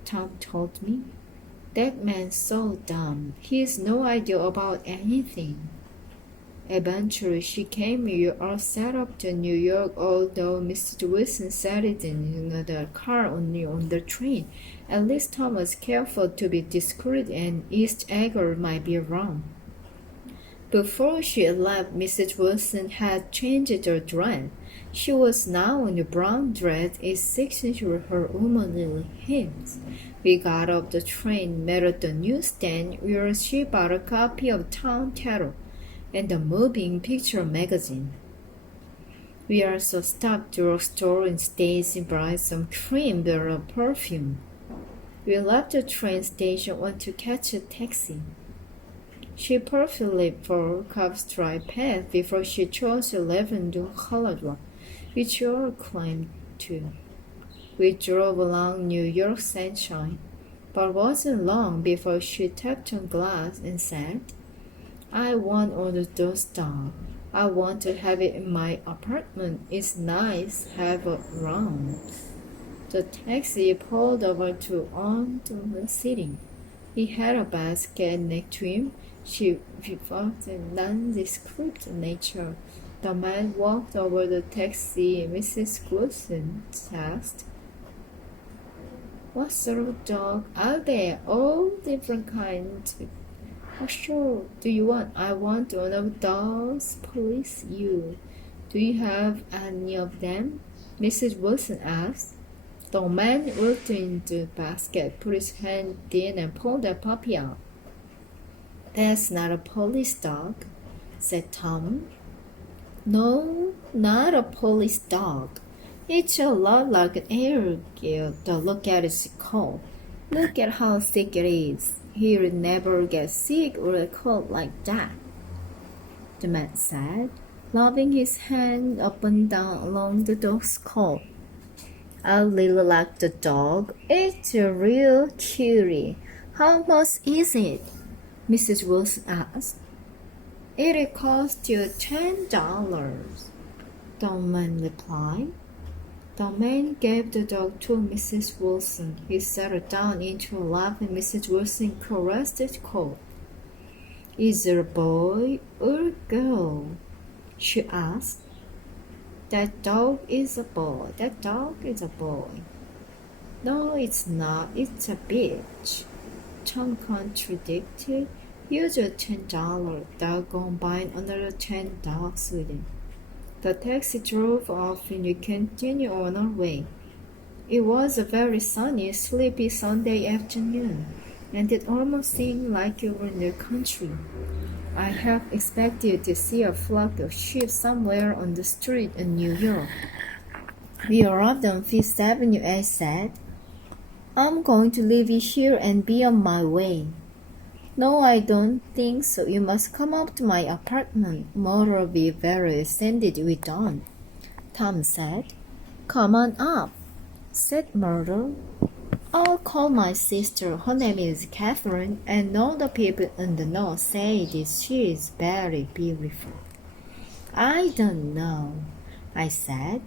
Tom told me. That man's so dumb. He has no idea about anything. Eventually, she came all set up to New York, although Mr. Wilson sat in another car only on the train. At least Tom was careful to be discreet, and East Egger might be wrong. Before she left, Mrs. Wilson had changed her dress. She was now in a brown dress, it accentuated her womanly hips. We got off the train, met at the newsstand, where she bought a copy of Town Terror and a moving picture magazine. We also stopped to a store and Stacy brought some cream or perfume. We left the train station, went to catch a taxi. She perfectly followed Cobb's dry path before she chose 11 colored one, which all climbed to. We drove along New York sunshine, but wasn't long before she tapped on glass and said, I want one of those dogs. I want to have it in my apartment. It's nice, have a round. The taxi pulled over to onto the seating. He had a basket next to him. She remarked a nondescript nature. The man walked over the taxi. Mrs. Wilson asked, what sort of dog are there? All different kinds. Oh, sure. Do you want? I want one of those. Please, you. Do you have any of them? Mrs. Wilson asked. The man looked into the basket, put his hand in and pulled the puppy out. That's not a police dog, said Tom. No, not a police dog. It's a lot like an airgill. Look at its coat. Look at how thick it is. He'll never get sick or a cold like that, the man said, rubbing his hand up and down along the dog's coat. I really like the dog. It's a real cutie. How much is it? Mrs. Wilson asked. It'll cost you $10, the man replied. The man gave the dog to Mrs. Wilson. He settled down into a lap and Mrs. Wilson caressed its coat. Is it a boy or a girl? She asked. That dog is a boy. That dog is a boy. No, it's not. It's a bitch. Tom contradicted. Here's a $10. Doggone buying another 10 dogs with him. The taxi drove off and we continued on our way. It was a very sunny, sleepy Sunday afternoon, and it almost seemed like we were in the country. I half expected to see a flock of sheep somewhere on the street in New York. We arrived on Fifth Avenue, I said. I'm going to leave you here and be on my way. No, I don't think so. You must come up to my apartment. Mother'll be very offended we don't, Tom said. Come on up, said Mother. I'll call my sister. Her name is Catherine, and all the people in the north say that she is very beautiful. I don't know, I said.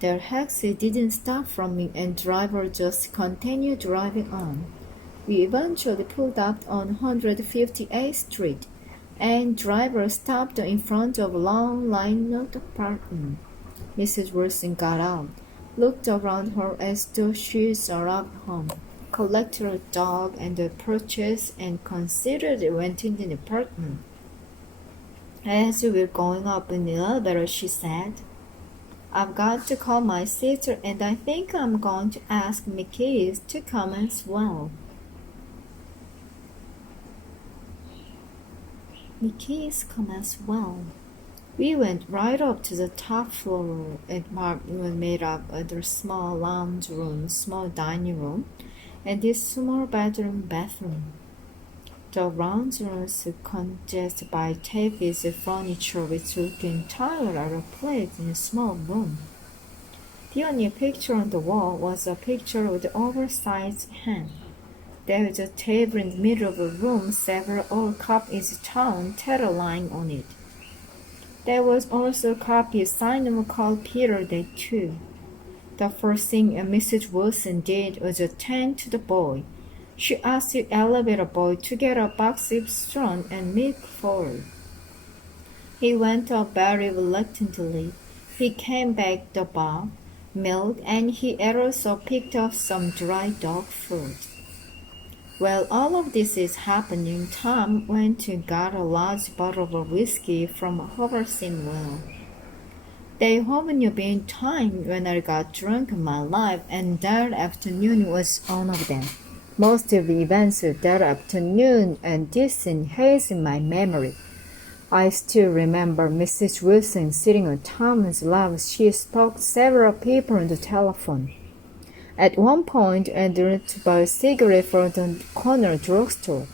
The taxi didn't stop from me, and driver just continued driving on. We eventually pulled up on 158th Street, and driver stopped in front of a long line of apartments. Mrs. Wilson got out, looked around her as though she arrived home, collected a dog and a purchase, and considered renting an apartment. As we were going up in the elevator, she said, I've got to call my sister, and I think I'm going to ask Mickey to come as well. Mickey's come as well. We went right up to the top floor. It was made up of a small lounge room, small dining room, and this small bathroom. The lounge room was congested by tables and furniture which looked entirely out of place in a small room. The only picture on the wall was a picture of the oversized hen. There was a table in the middle of the room, several old copies torn, tether lying on it. There was also a copy of Simon called Peter Day too. The first thing Mrs. Wilson did was attend to the boy. She asked the elevator boy to get a box of straw and milk for her. He went up very reluctantly. He came back the box, milk, and he also picked up some dry dog food. While all of this is happening, Tom went and got a large bottle of whiskey from Hoverson Well. There haven't been time when I got drunk in my life, and that afternoon was one of them. Most of the events of that afternoon and distant haze in my memory. I still remember Mrs. Wilson sitting on Tom's lap. She spoke to several people on the telephone. At one point, I went to buy a cigarette from the corner drugstore.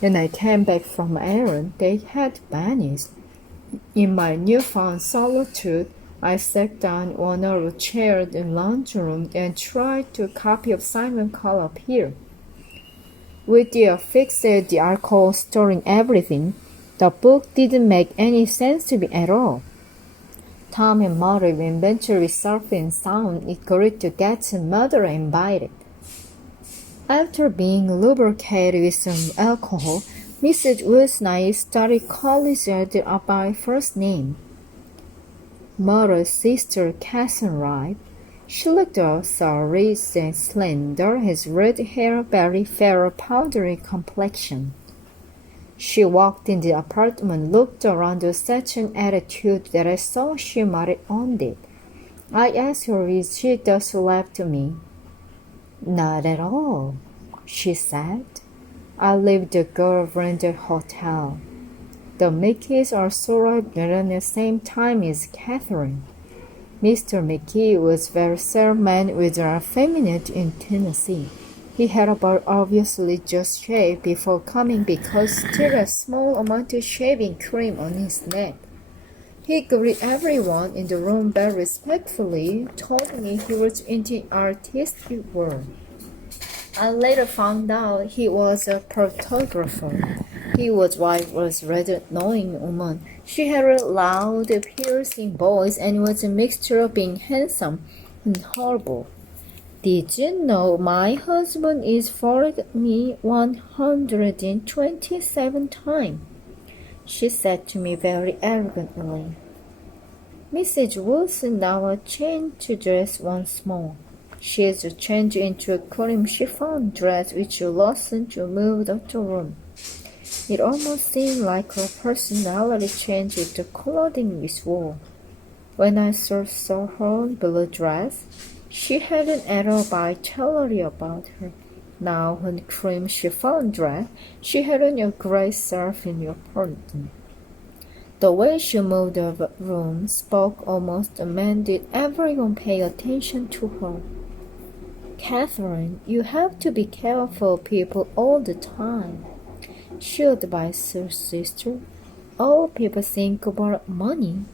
When I came back from errand, they had vanished. In my newfound solitude, I sat down on a chair in the lounge room and tried to copy of Simon Cowell up here. With the fixed the alcohol storing everything, the book didn't make any sense to me at all. Tom and Mary eventually safe and sound agreed to get mother invited. After being lubricated with some alcohol, Mrs. Wilson and I started calling each other by first name. Mother's sister, Catherine Wright. She looked sorry and slender, has red hair, very fair, powdery complexion. She walked in the apartment, looked around with such an attitude that I saw she might have owned it. I asked her if she just left me. Not at all, she said. I leave the girl-rented hotel. The Mickeys also arrived at the same time as Catherine. Mr. Mickey was very self man with a feminine in Tennessee. He had about obviously just shaved before coming because still a small amount of shaving cream on his neck. He greeted everyone in the room very respectfully, told me he was into the artistic world. I later found out he was a photographer. His wife was a rather annoying woman. She had a loud, piercing voice and was a mixture of being handsome and horrible. Did you know my husband is followed me 127 times? She said to me very arrogantly. Mrs. Wilson now changed to dress once more. She is changed into a cream chiffon dress which Lawson moved up the room. It almost seemed like her personality changed with the clothing we wore. When I first saw her blue dress, she had an air of vitality about her. Now her cream chiffon dress, she had a gray self in your person. The way she moved the room, spoke, almost demanded everyone pay attention to her. Catherine, you have to be careful of people all the time. She advised her sister. All people think about money.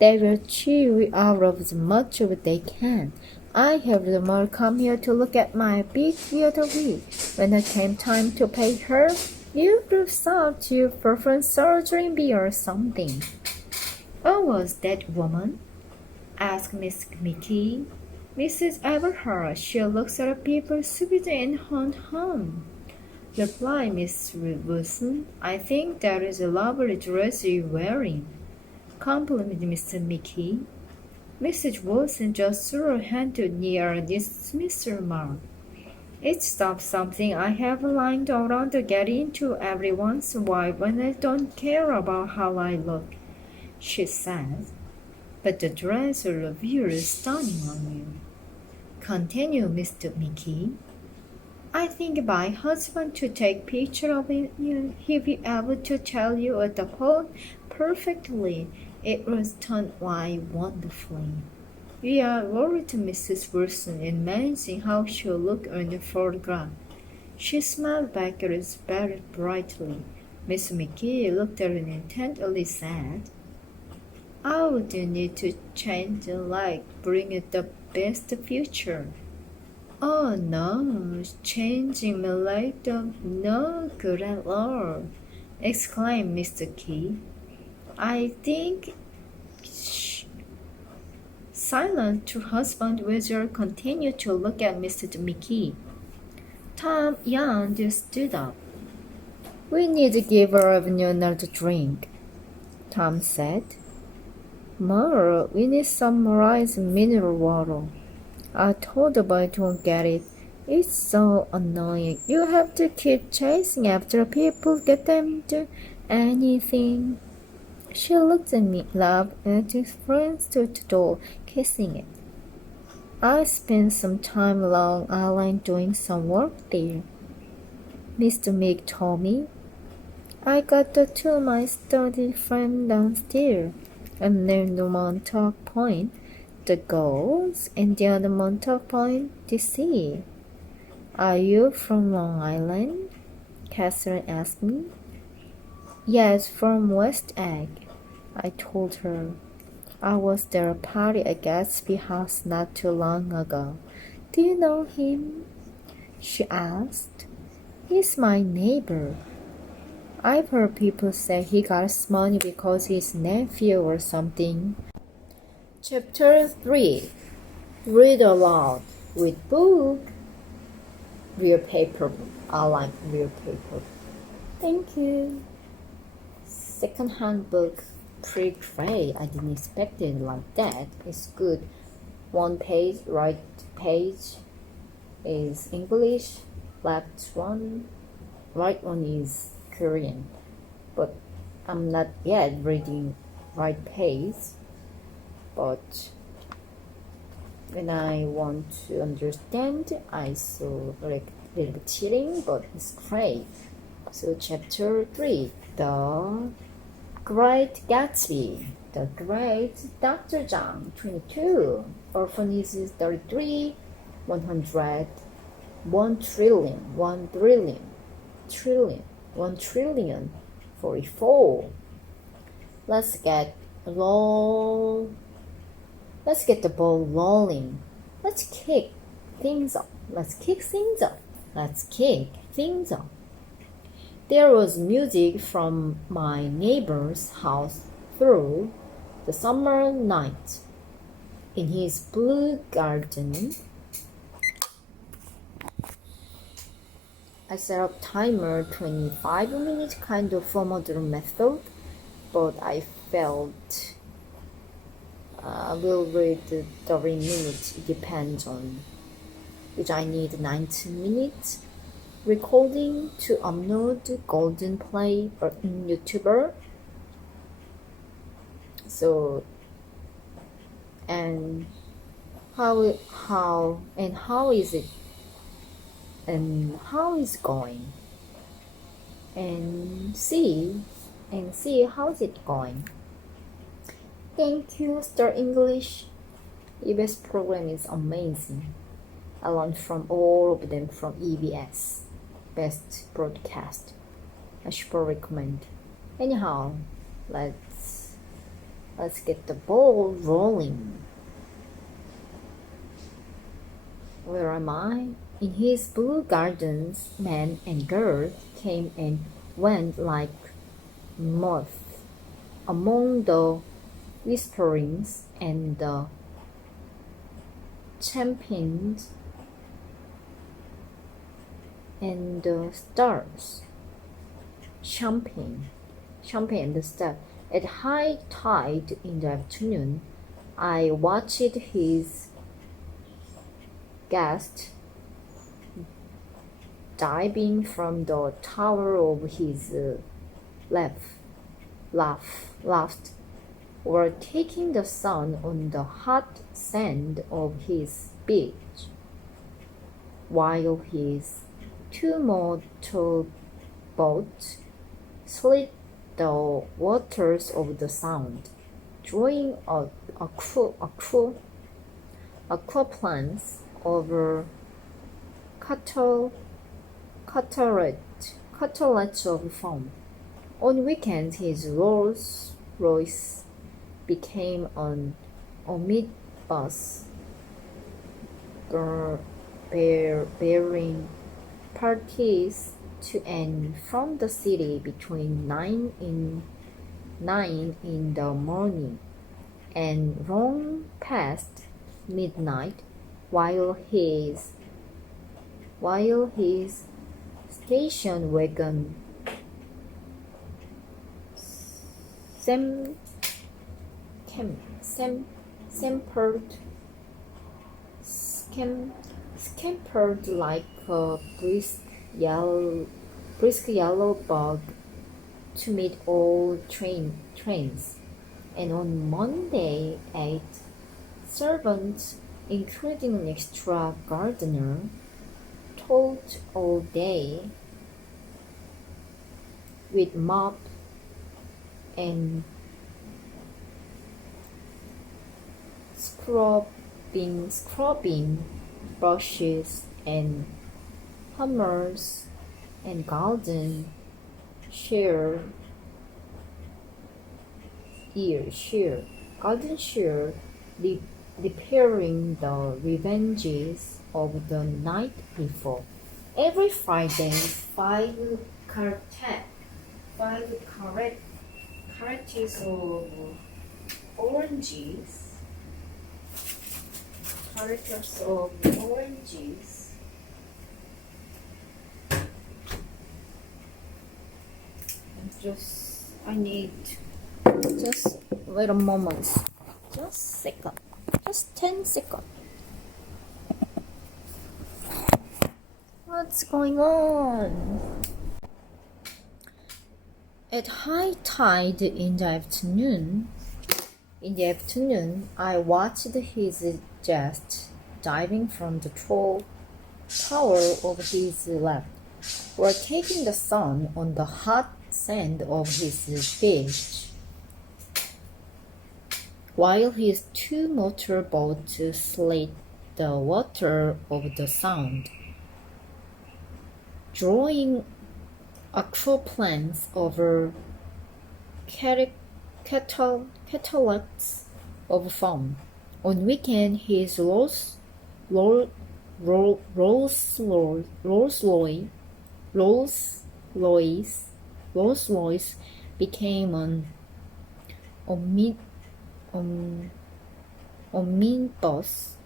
They will chew you out of as much as they can. I have the mother come here to look at my beak the other week. When it came time to pay her, you would have thought you performed surgery or something. Who was that woman? Asked Miss Mickey. Mrs. Everhart. She looks at people stupidly and hum. Replied Miss Wilson. I think that is a lovely dress you're wearing. Complimented Mr. Mickey. Mrs. Wilson just threw her hand near Mr. Mark. It's something I have lying around to get into every once in a while when I don't care about how I look, she said. But the dress is really stunning on you. Continued Mr. Mickey. I think my husband to take picture of it, he'll be able to tell you at the phone perfectly. It was done wonderfully. We are worried to Mrs. Wilson in managing how she'll look on the photograph. She smiled back at us very brightly. Miss Mickey looked at her intently, said, I would need to change the light, bring it the best future. Oh no, changing my light, no good at all, exclaimed Mr. Key. I think silent her husband Wizard continued to look at Mr. Mickey. Tom yawned and stood up. We need to give her another drink, Tom said. Mother, we need some rice and mineral water. I told the boy to get it. It's so annoying. You have to keep chasing after people, get them to anything. She looked at me, laughed, and took friends to the door, kissing it. I spent some time Long Island doing some work there. Mr. Meek told me. I got the two of my study friends downstairs, and named Montauk Point, the girls, and the other Montauk Point, D.C. Are you from Long Island? Catherine asked me. Yes, from West Egg, I told her. I was there a party at Gatsby House not too long ago. Do you know him? She asked. He's my neighbor. I've heard people say he got his money because he's nephew or something. Chapter 3. Read aloud with book. Real paper. I like real paper. Thank you. Second-hand book. Pretty great. I didn't expect it like that. It's good. One page, right page is English. Right one is Korean. But I'm not yet reading right page. But when I want to understand, I saw like a little bit cheating, but it's great. So chapter 3, The Great Gatsby. The Great Dr. Zhang, 22. Orphanage is 33. 100. 1 trillion. 1 trillion. Trillion. 1 trillion. 44. Let's get the ball rolling. Let's kick things up. There was music from my neighbor's house through the summer night. In his blue garden, I set up timer 25 minutes, kind of Pomodoro method, but I felt I will read 30 minutes. It depends on which I need 19 minutes. Recording to upload golden play in YouTuber. So and how is it? And how is going? And see how's it going. Thank you, Star English. EBS program is amazing. I learned from all of them from EBS. Best broadcast. I super recommend. Anyhow, let's get the ball rolling. Where am I? In his blue gardens, man and girl came and went like moths among the whisperings and the champions and the stars. Champagne and the stars. At high tide in the afternoon, I watched his guest diving from the tower of his loft, or taking the sun on the hot sand of his beach, while his two motorboats slid the waters of the sound, drawing aquaplanes over cutlets of foam. On weekends, his Rolls Royce became an omnibus bearing parties to and from the city between 9 in the morning and long past midnight, while his station wagon scampered like a brisk yellow bug to meet all trains. And on Monday, 8 servants, including an extra gardener, toiled all day with mop and scrubbing brushes and hammers and golden shears garden share, repairing the revenges of the night before. Every Friday, carrots of oranges, characters of oranges. I need just wait a moment. Just 10 seconds. What's going on? At high tide in the afternoon, I watched his jet diving from the tower of his left, rotating the sun on the hot sand of his beach, while his two motorboats slid the water of the sound, drawing aquaplanes over cataracts of foam. On weekend, his Rolls Royce became an omnibus,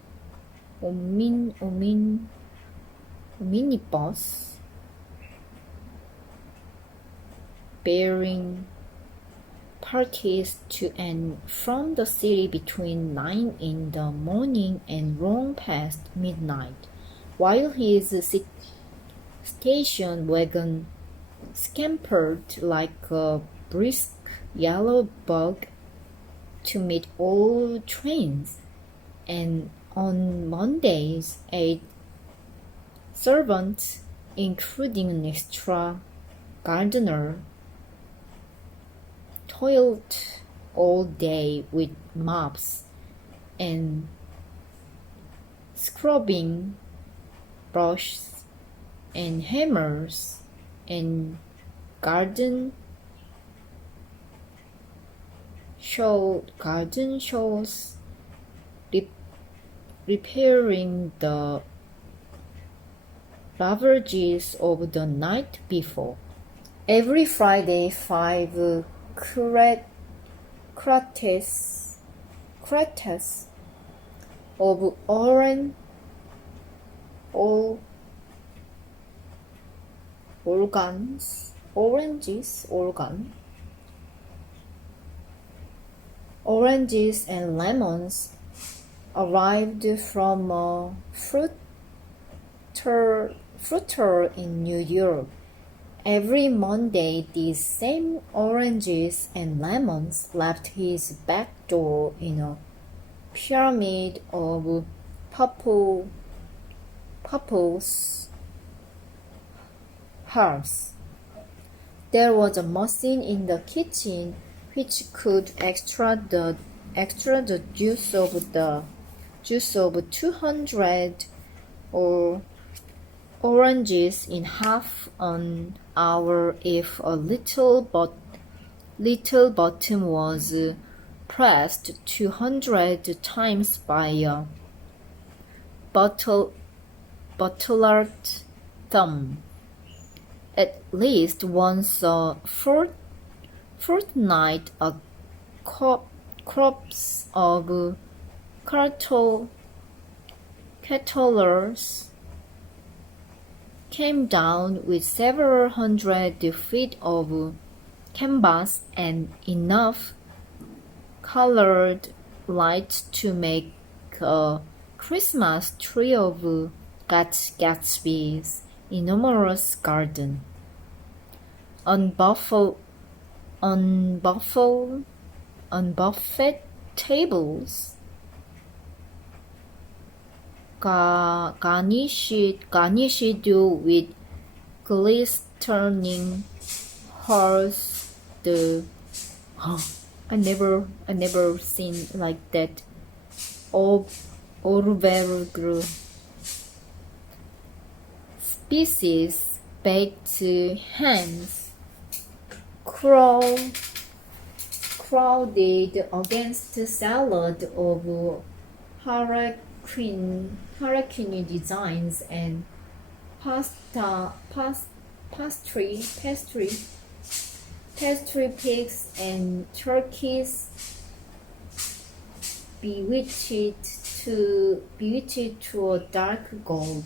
bearing parties to and from the city between 9 in the morning and long past midnight, while his station wagon scampered like a brisk yellow bug to meet all trains, and on Mondays 8 servants, including an extra gardener, toiled all day with mops and scrubbing brushes and hammers and garden shows, repairing the ravages of the night before. Every Friday, 5 crates of oranges and lemons arrived from a fruiter in New York. Every Monday, these same oranges and lemons left his back door in a pyramid of purples hearts. There was a machine in the kitchen which could extract the juice of 200 or oranges in half an hour if a little button was pressed 200 times by a butler's thumb. At least once a fortnight, a crops of cattlers came down with several hundred feet of canvas and enough colored lights to make a Christmas tree of Gatsby's enormous garden. On buffet tables, garnished with glistening hearts. I never seen like that. Orberg species, baked hams, crowded against the salad of hurricane designs and pastry pigs and turkeys bewitched to a dark gold.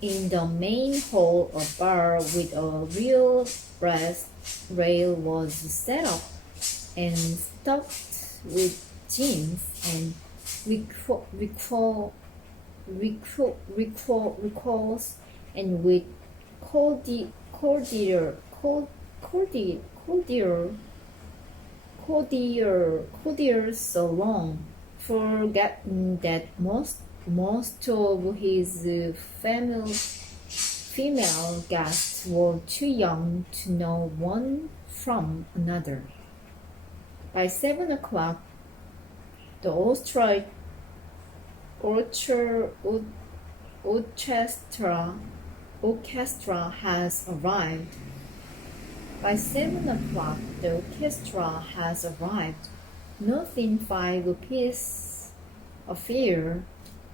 In the main hall, a bar with a real brass rail was set up and stuffed with gins and recalls and with cordial so long, forgetting that most of his female guests were too young to know one from another. By 7 o'clock, the orchestra has arrived. By 7 o'clock, the orchestra has arrived. Nothing 5-piece affair,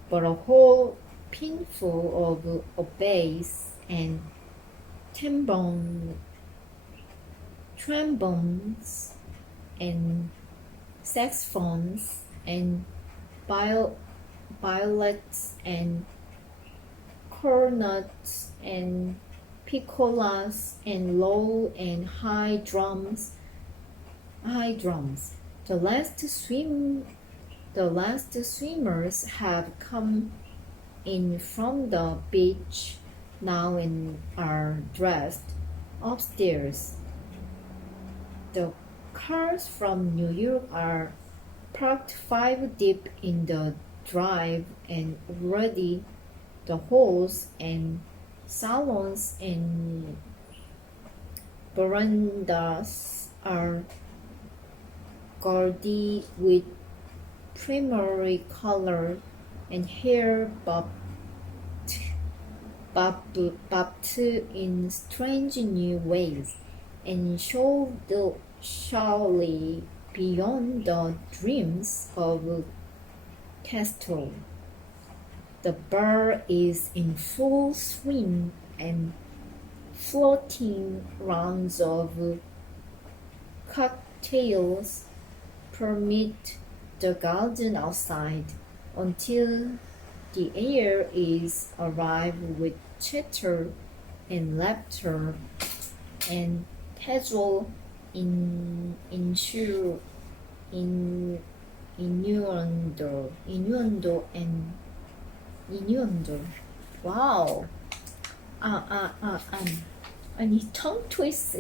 but a whole pinful of bass and trombones and saxophones and violets and cornets and piccolas and low and high drums. The last swimmers have come in from the beach now and are dressed upstairs. The cars from New York are parked 5 deep in the drive, and already the halls and salons and verandas are gaudy with primary color and hair bobbed in strange new ways, and show the surely beyond the dreams of Castro. The bar is in full swing, and floating rounds of cocktails permit the garden outside until the air is alive with chatter and laughter and casual innuendo and innuendo. Wow. I need tongue twist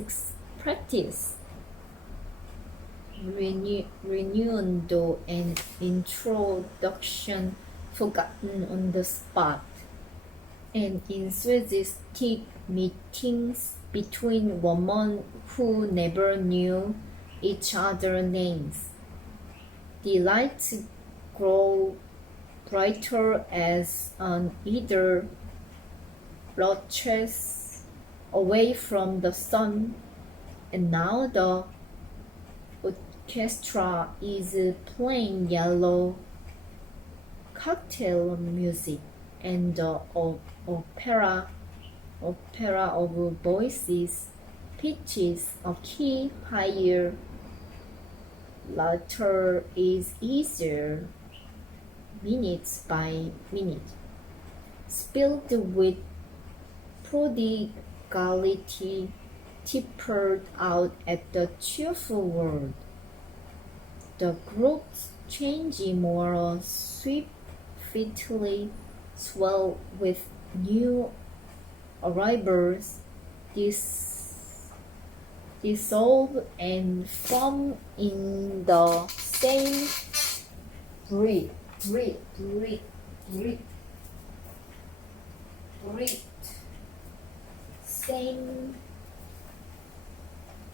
practice. Renewendo and introduction forgotten on the spot, and enthusiastic meetings between women who never knew each other's names. The lights grow brighter as on either lurches away from the sun, and now the orchestra is playing yellow cocktail music, and the opera of voices pitches a key higher. Laughter is easier minutes by minute, spilled with prodigality, tippered out at the cheerful world. The groups changing more swiftly swell with new arrivals, dissolve and form in the same breath.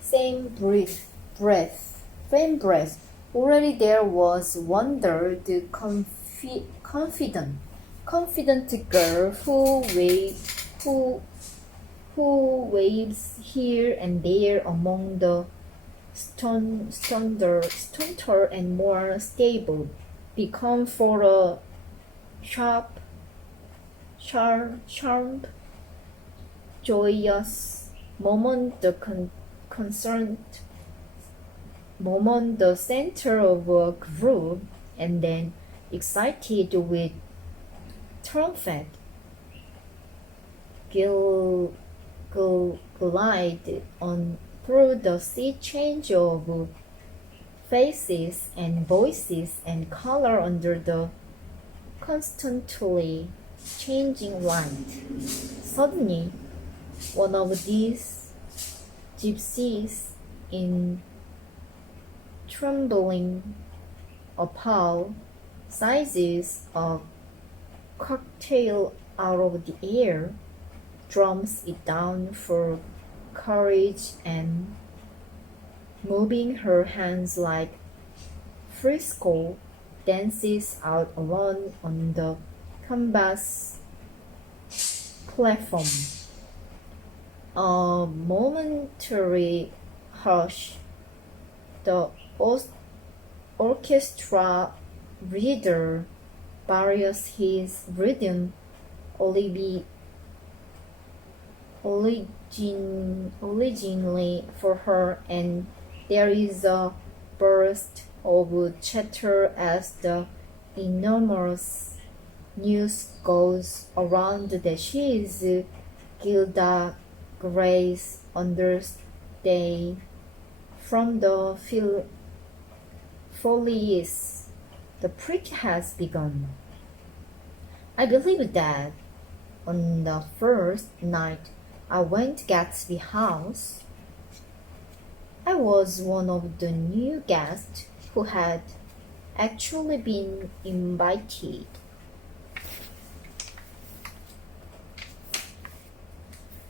Same breath. Already there was wonder, the confident girl who waves here and there among the stunter and more stable, become for a sharp, joyous moment, concerned moment, the center of a group, and then excited with trumpet, glide on through the sea change of faces and voices and color under the constantly changing light. Suddenly, one of these gypsies in trembling appall seizes a cocktail out of the air, drums it down for courage, and moving her hands like Frisco, dances out alone on the canvas platform. A momentary hush. The orchestra leader varies his rhythm originally for her, and there is a burst of chatter as the enormous news goes around that she is Gilda Grace understay from the folies. The prick has begun. I believe that on the first night I went to Gatsby House, I was one of the new guests who had actually been invited.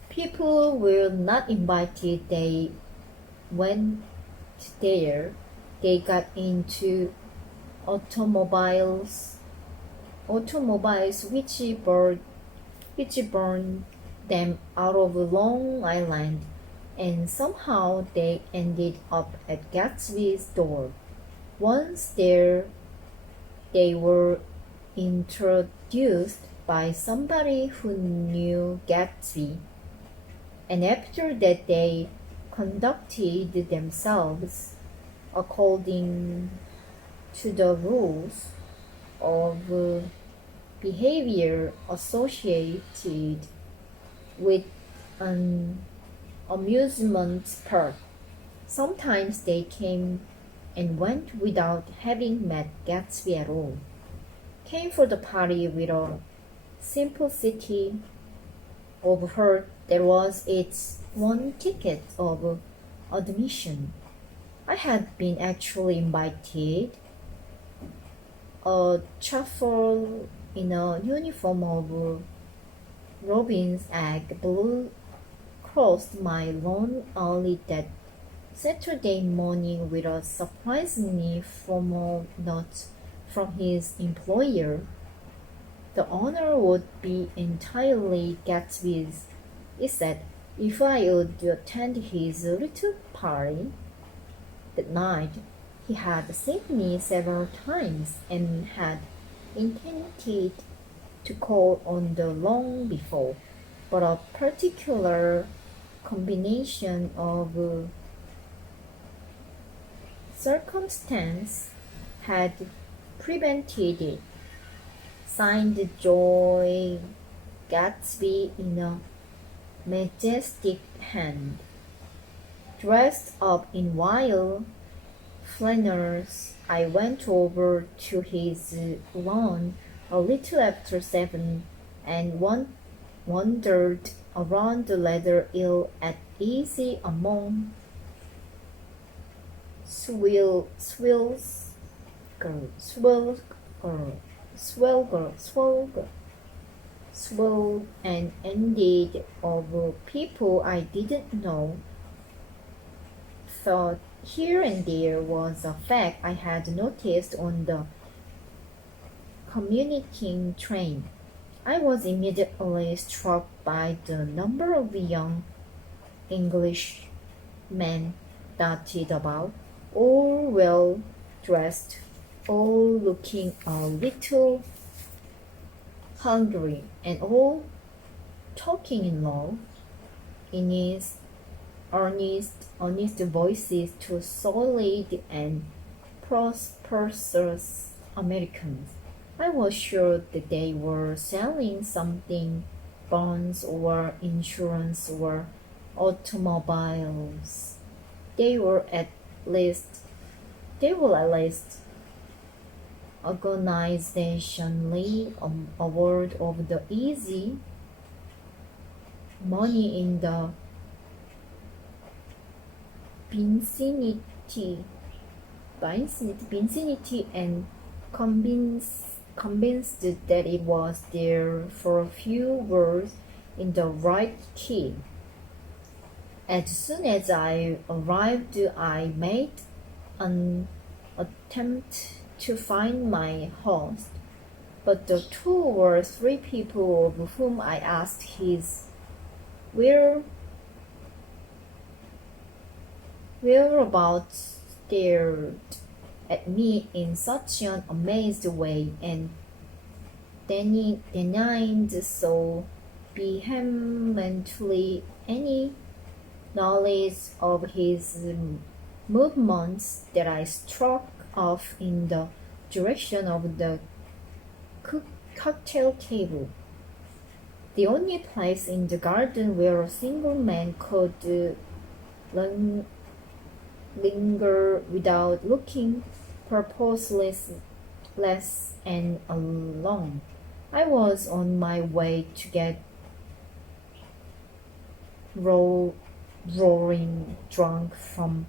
People were not invited, they went there. They got into automobiles which burned them out of Long Island, and somehow they ended up at Gatsby's door. Once there, they were introduced by somebody who knew Gatsby, and after that they conducted themselves according to the rules of behavior associated with an amusement park. Sometimes they came and went without having met Gatsby at all, came for the party with a simplicity of heart that was its one ticket of admission. I had been actually invited. A chauffeur in a uniform of robin's egg blue crossed my lawn early that Saturday morning with a surprisingly formal note from his employer. The honor would be entirely Gatsby's, he said, if I would attend his little party. That night, he had seen me several times and had intended to call on the long before, but a particular combination of circumstance had prevented it. Signed Joy Gatsby in a majestic hand. Dressed up in wild flannels, I went over to his lawn a little after 7 and wandered around the ladder ill at ease among swell and ended of people I didn't know. Thought here and there was a fact I had noticed on the commuting train. I was immediately struck by the number of young Englishmen dotted about, all well dressed, all looking a little hungry, and all talking in low, honest voices to solid and prosperous Americans. I was sure that they were selling something, bonds or insurance or automobiles. They were at least organizationally aware of the easy money in the vicinity and convinced that it was there for a few words in the right key. As soon as I arrived, I made an attempt to find my host, but the 2 or 3 people of whom I asked his whereabouts stared at me in such an amazed way and denied so vehemently any knowledge of his movements that I struck off in the direction of the cocktail table, the only place in the garden where a single man could linger without looking purposeless and alone. I was on my way to get roaring drunk from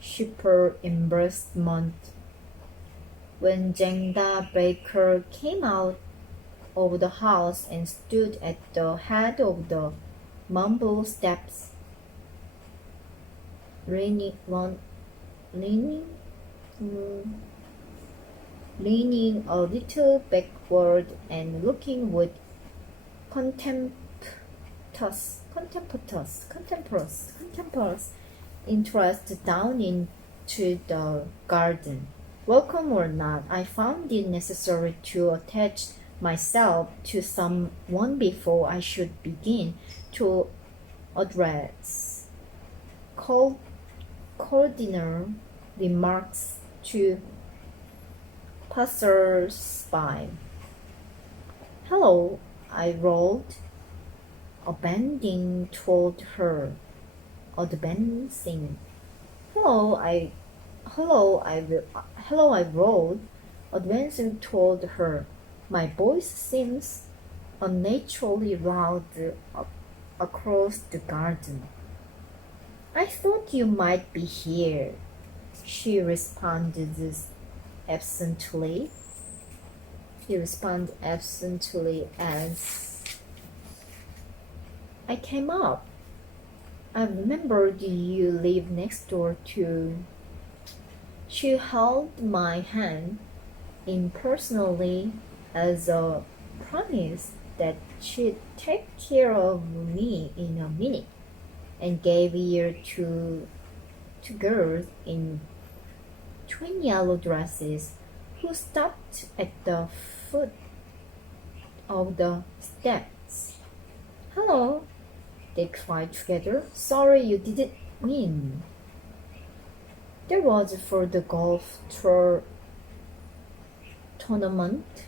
sheer embarrassment when Jangda Baker came out of the house and stood at the head of the marble steps, leaning a little backward and looking with contemptuous interest down into the garden. Welcome or not, I found it necessary to attach myself to someone before I should begin to address cordial remarks to passers-by. Hello, I rolled, advancing toward her. Hello, I rolled, advancing toward her. My voice seems unnaturally loud across the garden. I thought you might be here, she responded absently. As I came up. I remembered you live next door to. She held my hand impersonally as a promise that she'd take care of me in a minute, and gave ear to 2 girls in twin yellow dresses who stopped at the foot of the steps. Hello, they cried together. Sorry you didn't win. That was for the golf tournament.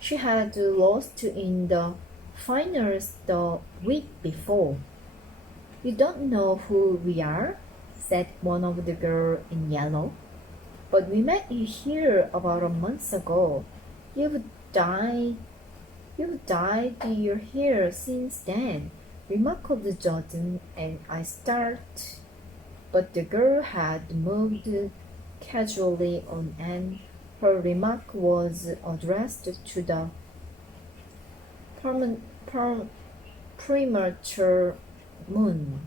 She had lost in the finals the week before. You don't know who we are, said one of the girls in yellow. But we met you here about a month ago. You've dyed your hair since then, remarked Jordan, and I start. But the girl had moved casually on, and her remark was addressed to the premature moon.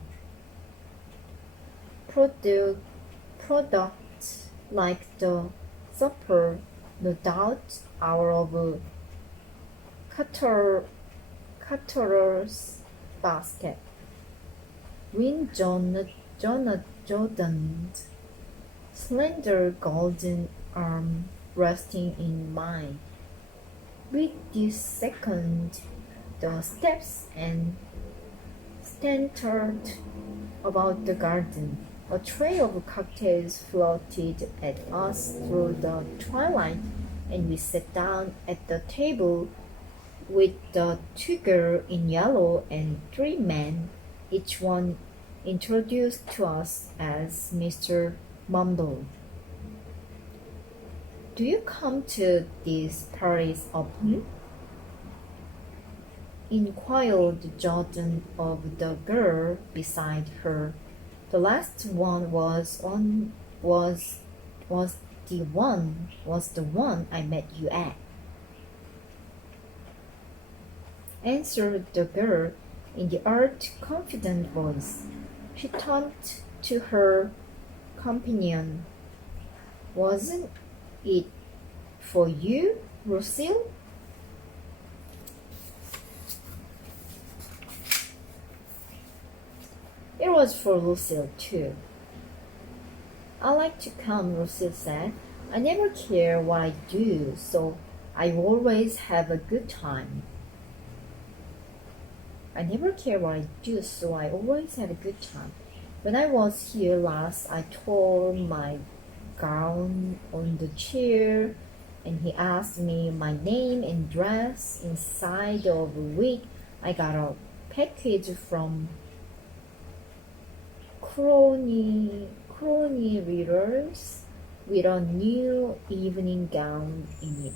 Products like the supper, no doubt, out of Caterer's basket. When Jonathan Jordan's slender golden arm resting in mine. We dissected the steps and scattered about the garden. A tray of cocktails floated at us through the twilight, and we sat down at the table with the two girls in yellow and three men, each one introduced to us as Mr. Mumble. Do you come to these parties often? Inquired Jordan of the girl beside her. The last one was the one I met you at. Answered the girl in the art confident voice. She turned to her companion. Wasn't it for you, Lucille? It was for Lucille too. I like to come, Lucille said. I never care what I do, so I always have a good time. I never care what I do, so I always have a good time. When I was here last, I tore my gown on the chair, and he asked me my name and dress. Inside of a week, I got a package from Crony Readers with a new evening gown in it.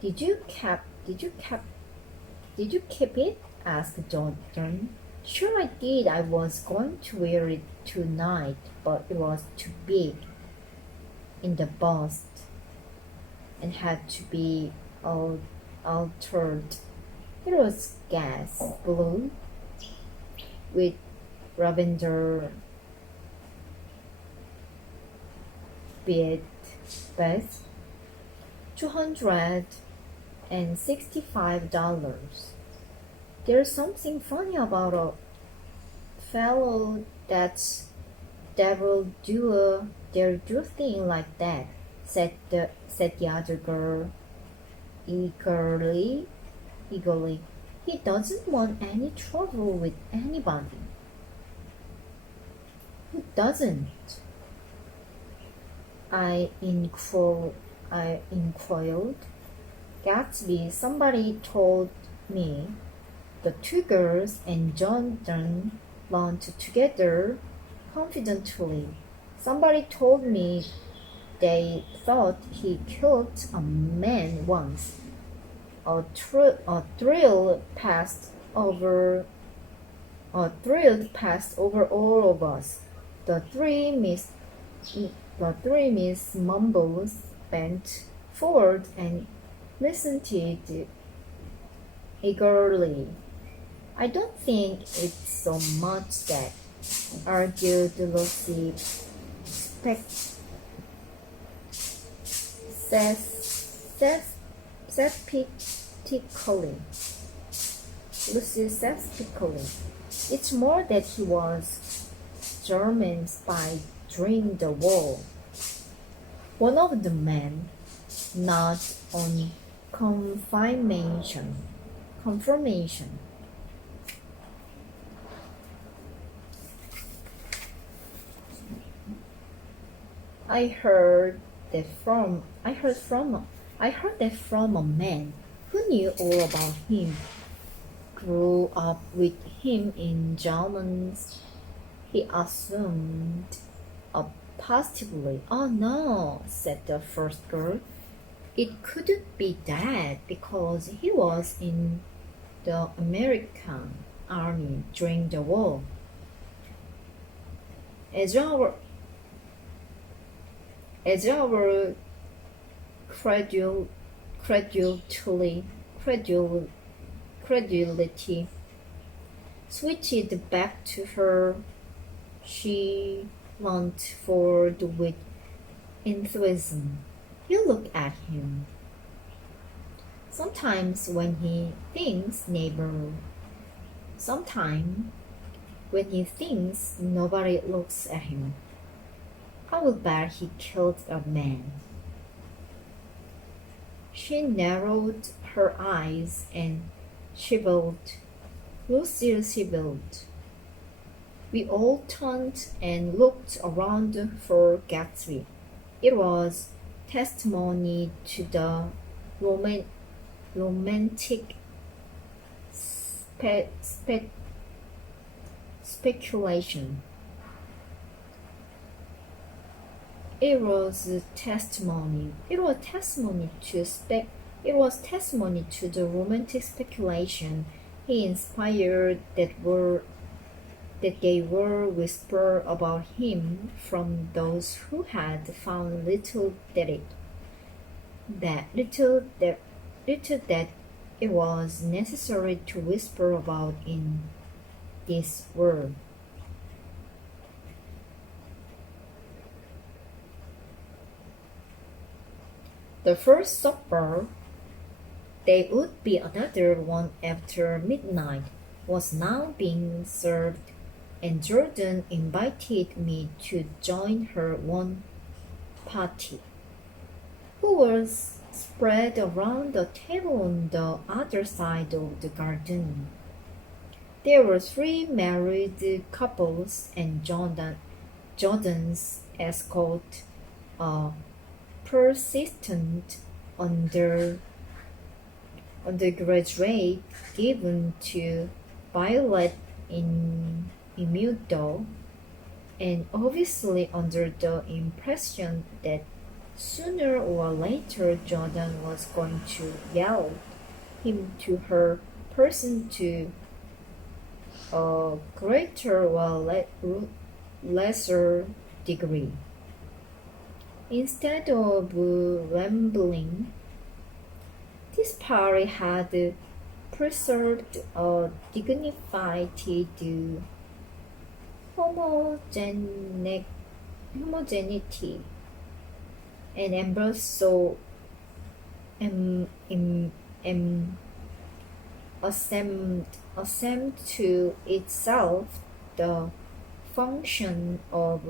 Did you keep it? Asked Jordan. Sure I did. I was going to wear it tonight, but it was too big in the bust and had to be altered. It was gas blue with lavender bead best, $265. There's something funny about a fellow that's devil do thing like that, said the other girl eagerly. He doesn't want any trouble with anybody. Who doesn't? I inquired. Gatsby, somebody told me. The two girls and Jordan laughed together confidently. Somebody told me they thought he killed a man once. A thrill passed over all of us. The three Miss Mumbles bent forward and listened eagerly. I don't think it's so much that, argued Lucy skeptically. It's more that he was German spy during the war. One of the men, not on confirmation. I heard that from a man who knew all about him, grew up with him in Germans. He assumed positively. Oh no, said the first girl. It couldn't be that because he was in the American army during the war. As our credulity switched back to her, she leaned forward with enthusiasm. You look at him. Sometimes when he thinks neighbor, sometimes When he thinks nobody looks at him. I will bet he killed a man. She narrowed her eyes and shivered. Lucille shivered. We all turned and looked around for Gatsby. It was testimony to the romantic speculation. It was testimony. It was testimony to the romantic speculation he inspired that they were whispered about him from those who had found little that it was necessary to whisper about in this world. The first supper, there would be another one after midnight, was now being served, and Jordan invited me to join her one party, who was spread around the table on the other side of the garden. There were 3 married couples and Jordan's escort, a persistent undergraduate given to Violet in Imudo, and obviously under the impression that sooner or later Jordan was going to yell him to her person to a greater or lesser degree. Instead of rambling, this party had preserved a dignified homogeneity and embraced so assumed to itself the function of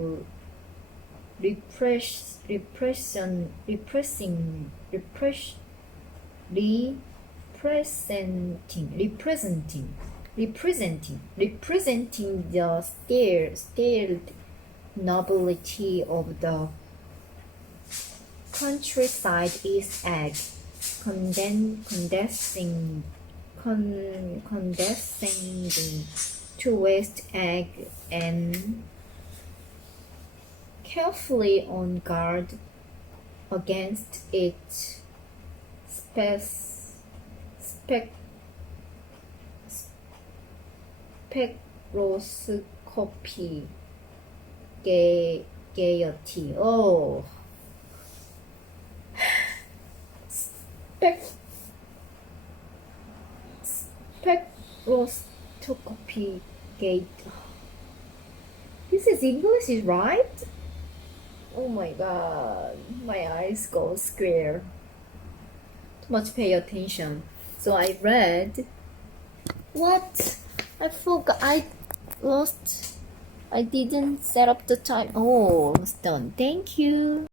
representing the stared nobility of the countryside East Egg, condensing to West Egg, and carefully on guard against its spectroscopy gaiety. Oh, spectroscopy gate. This is English, is right? Oh my god, my eyes go square. Too much pay attention. So I read. What? I forgot. I didn't set up the time. Oh, almost done. Thank you.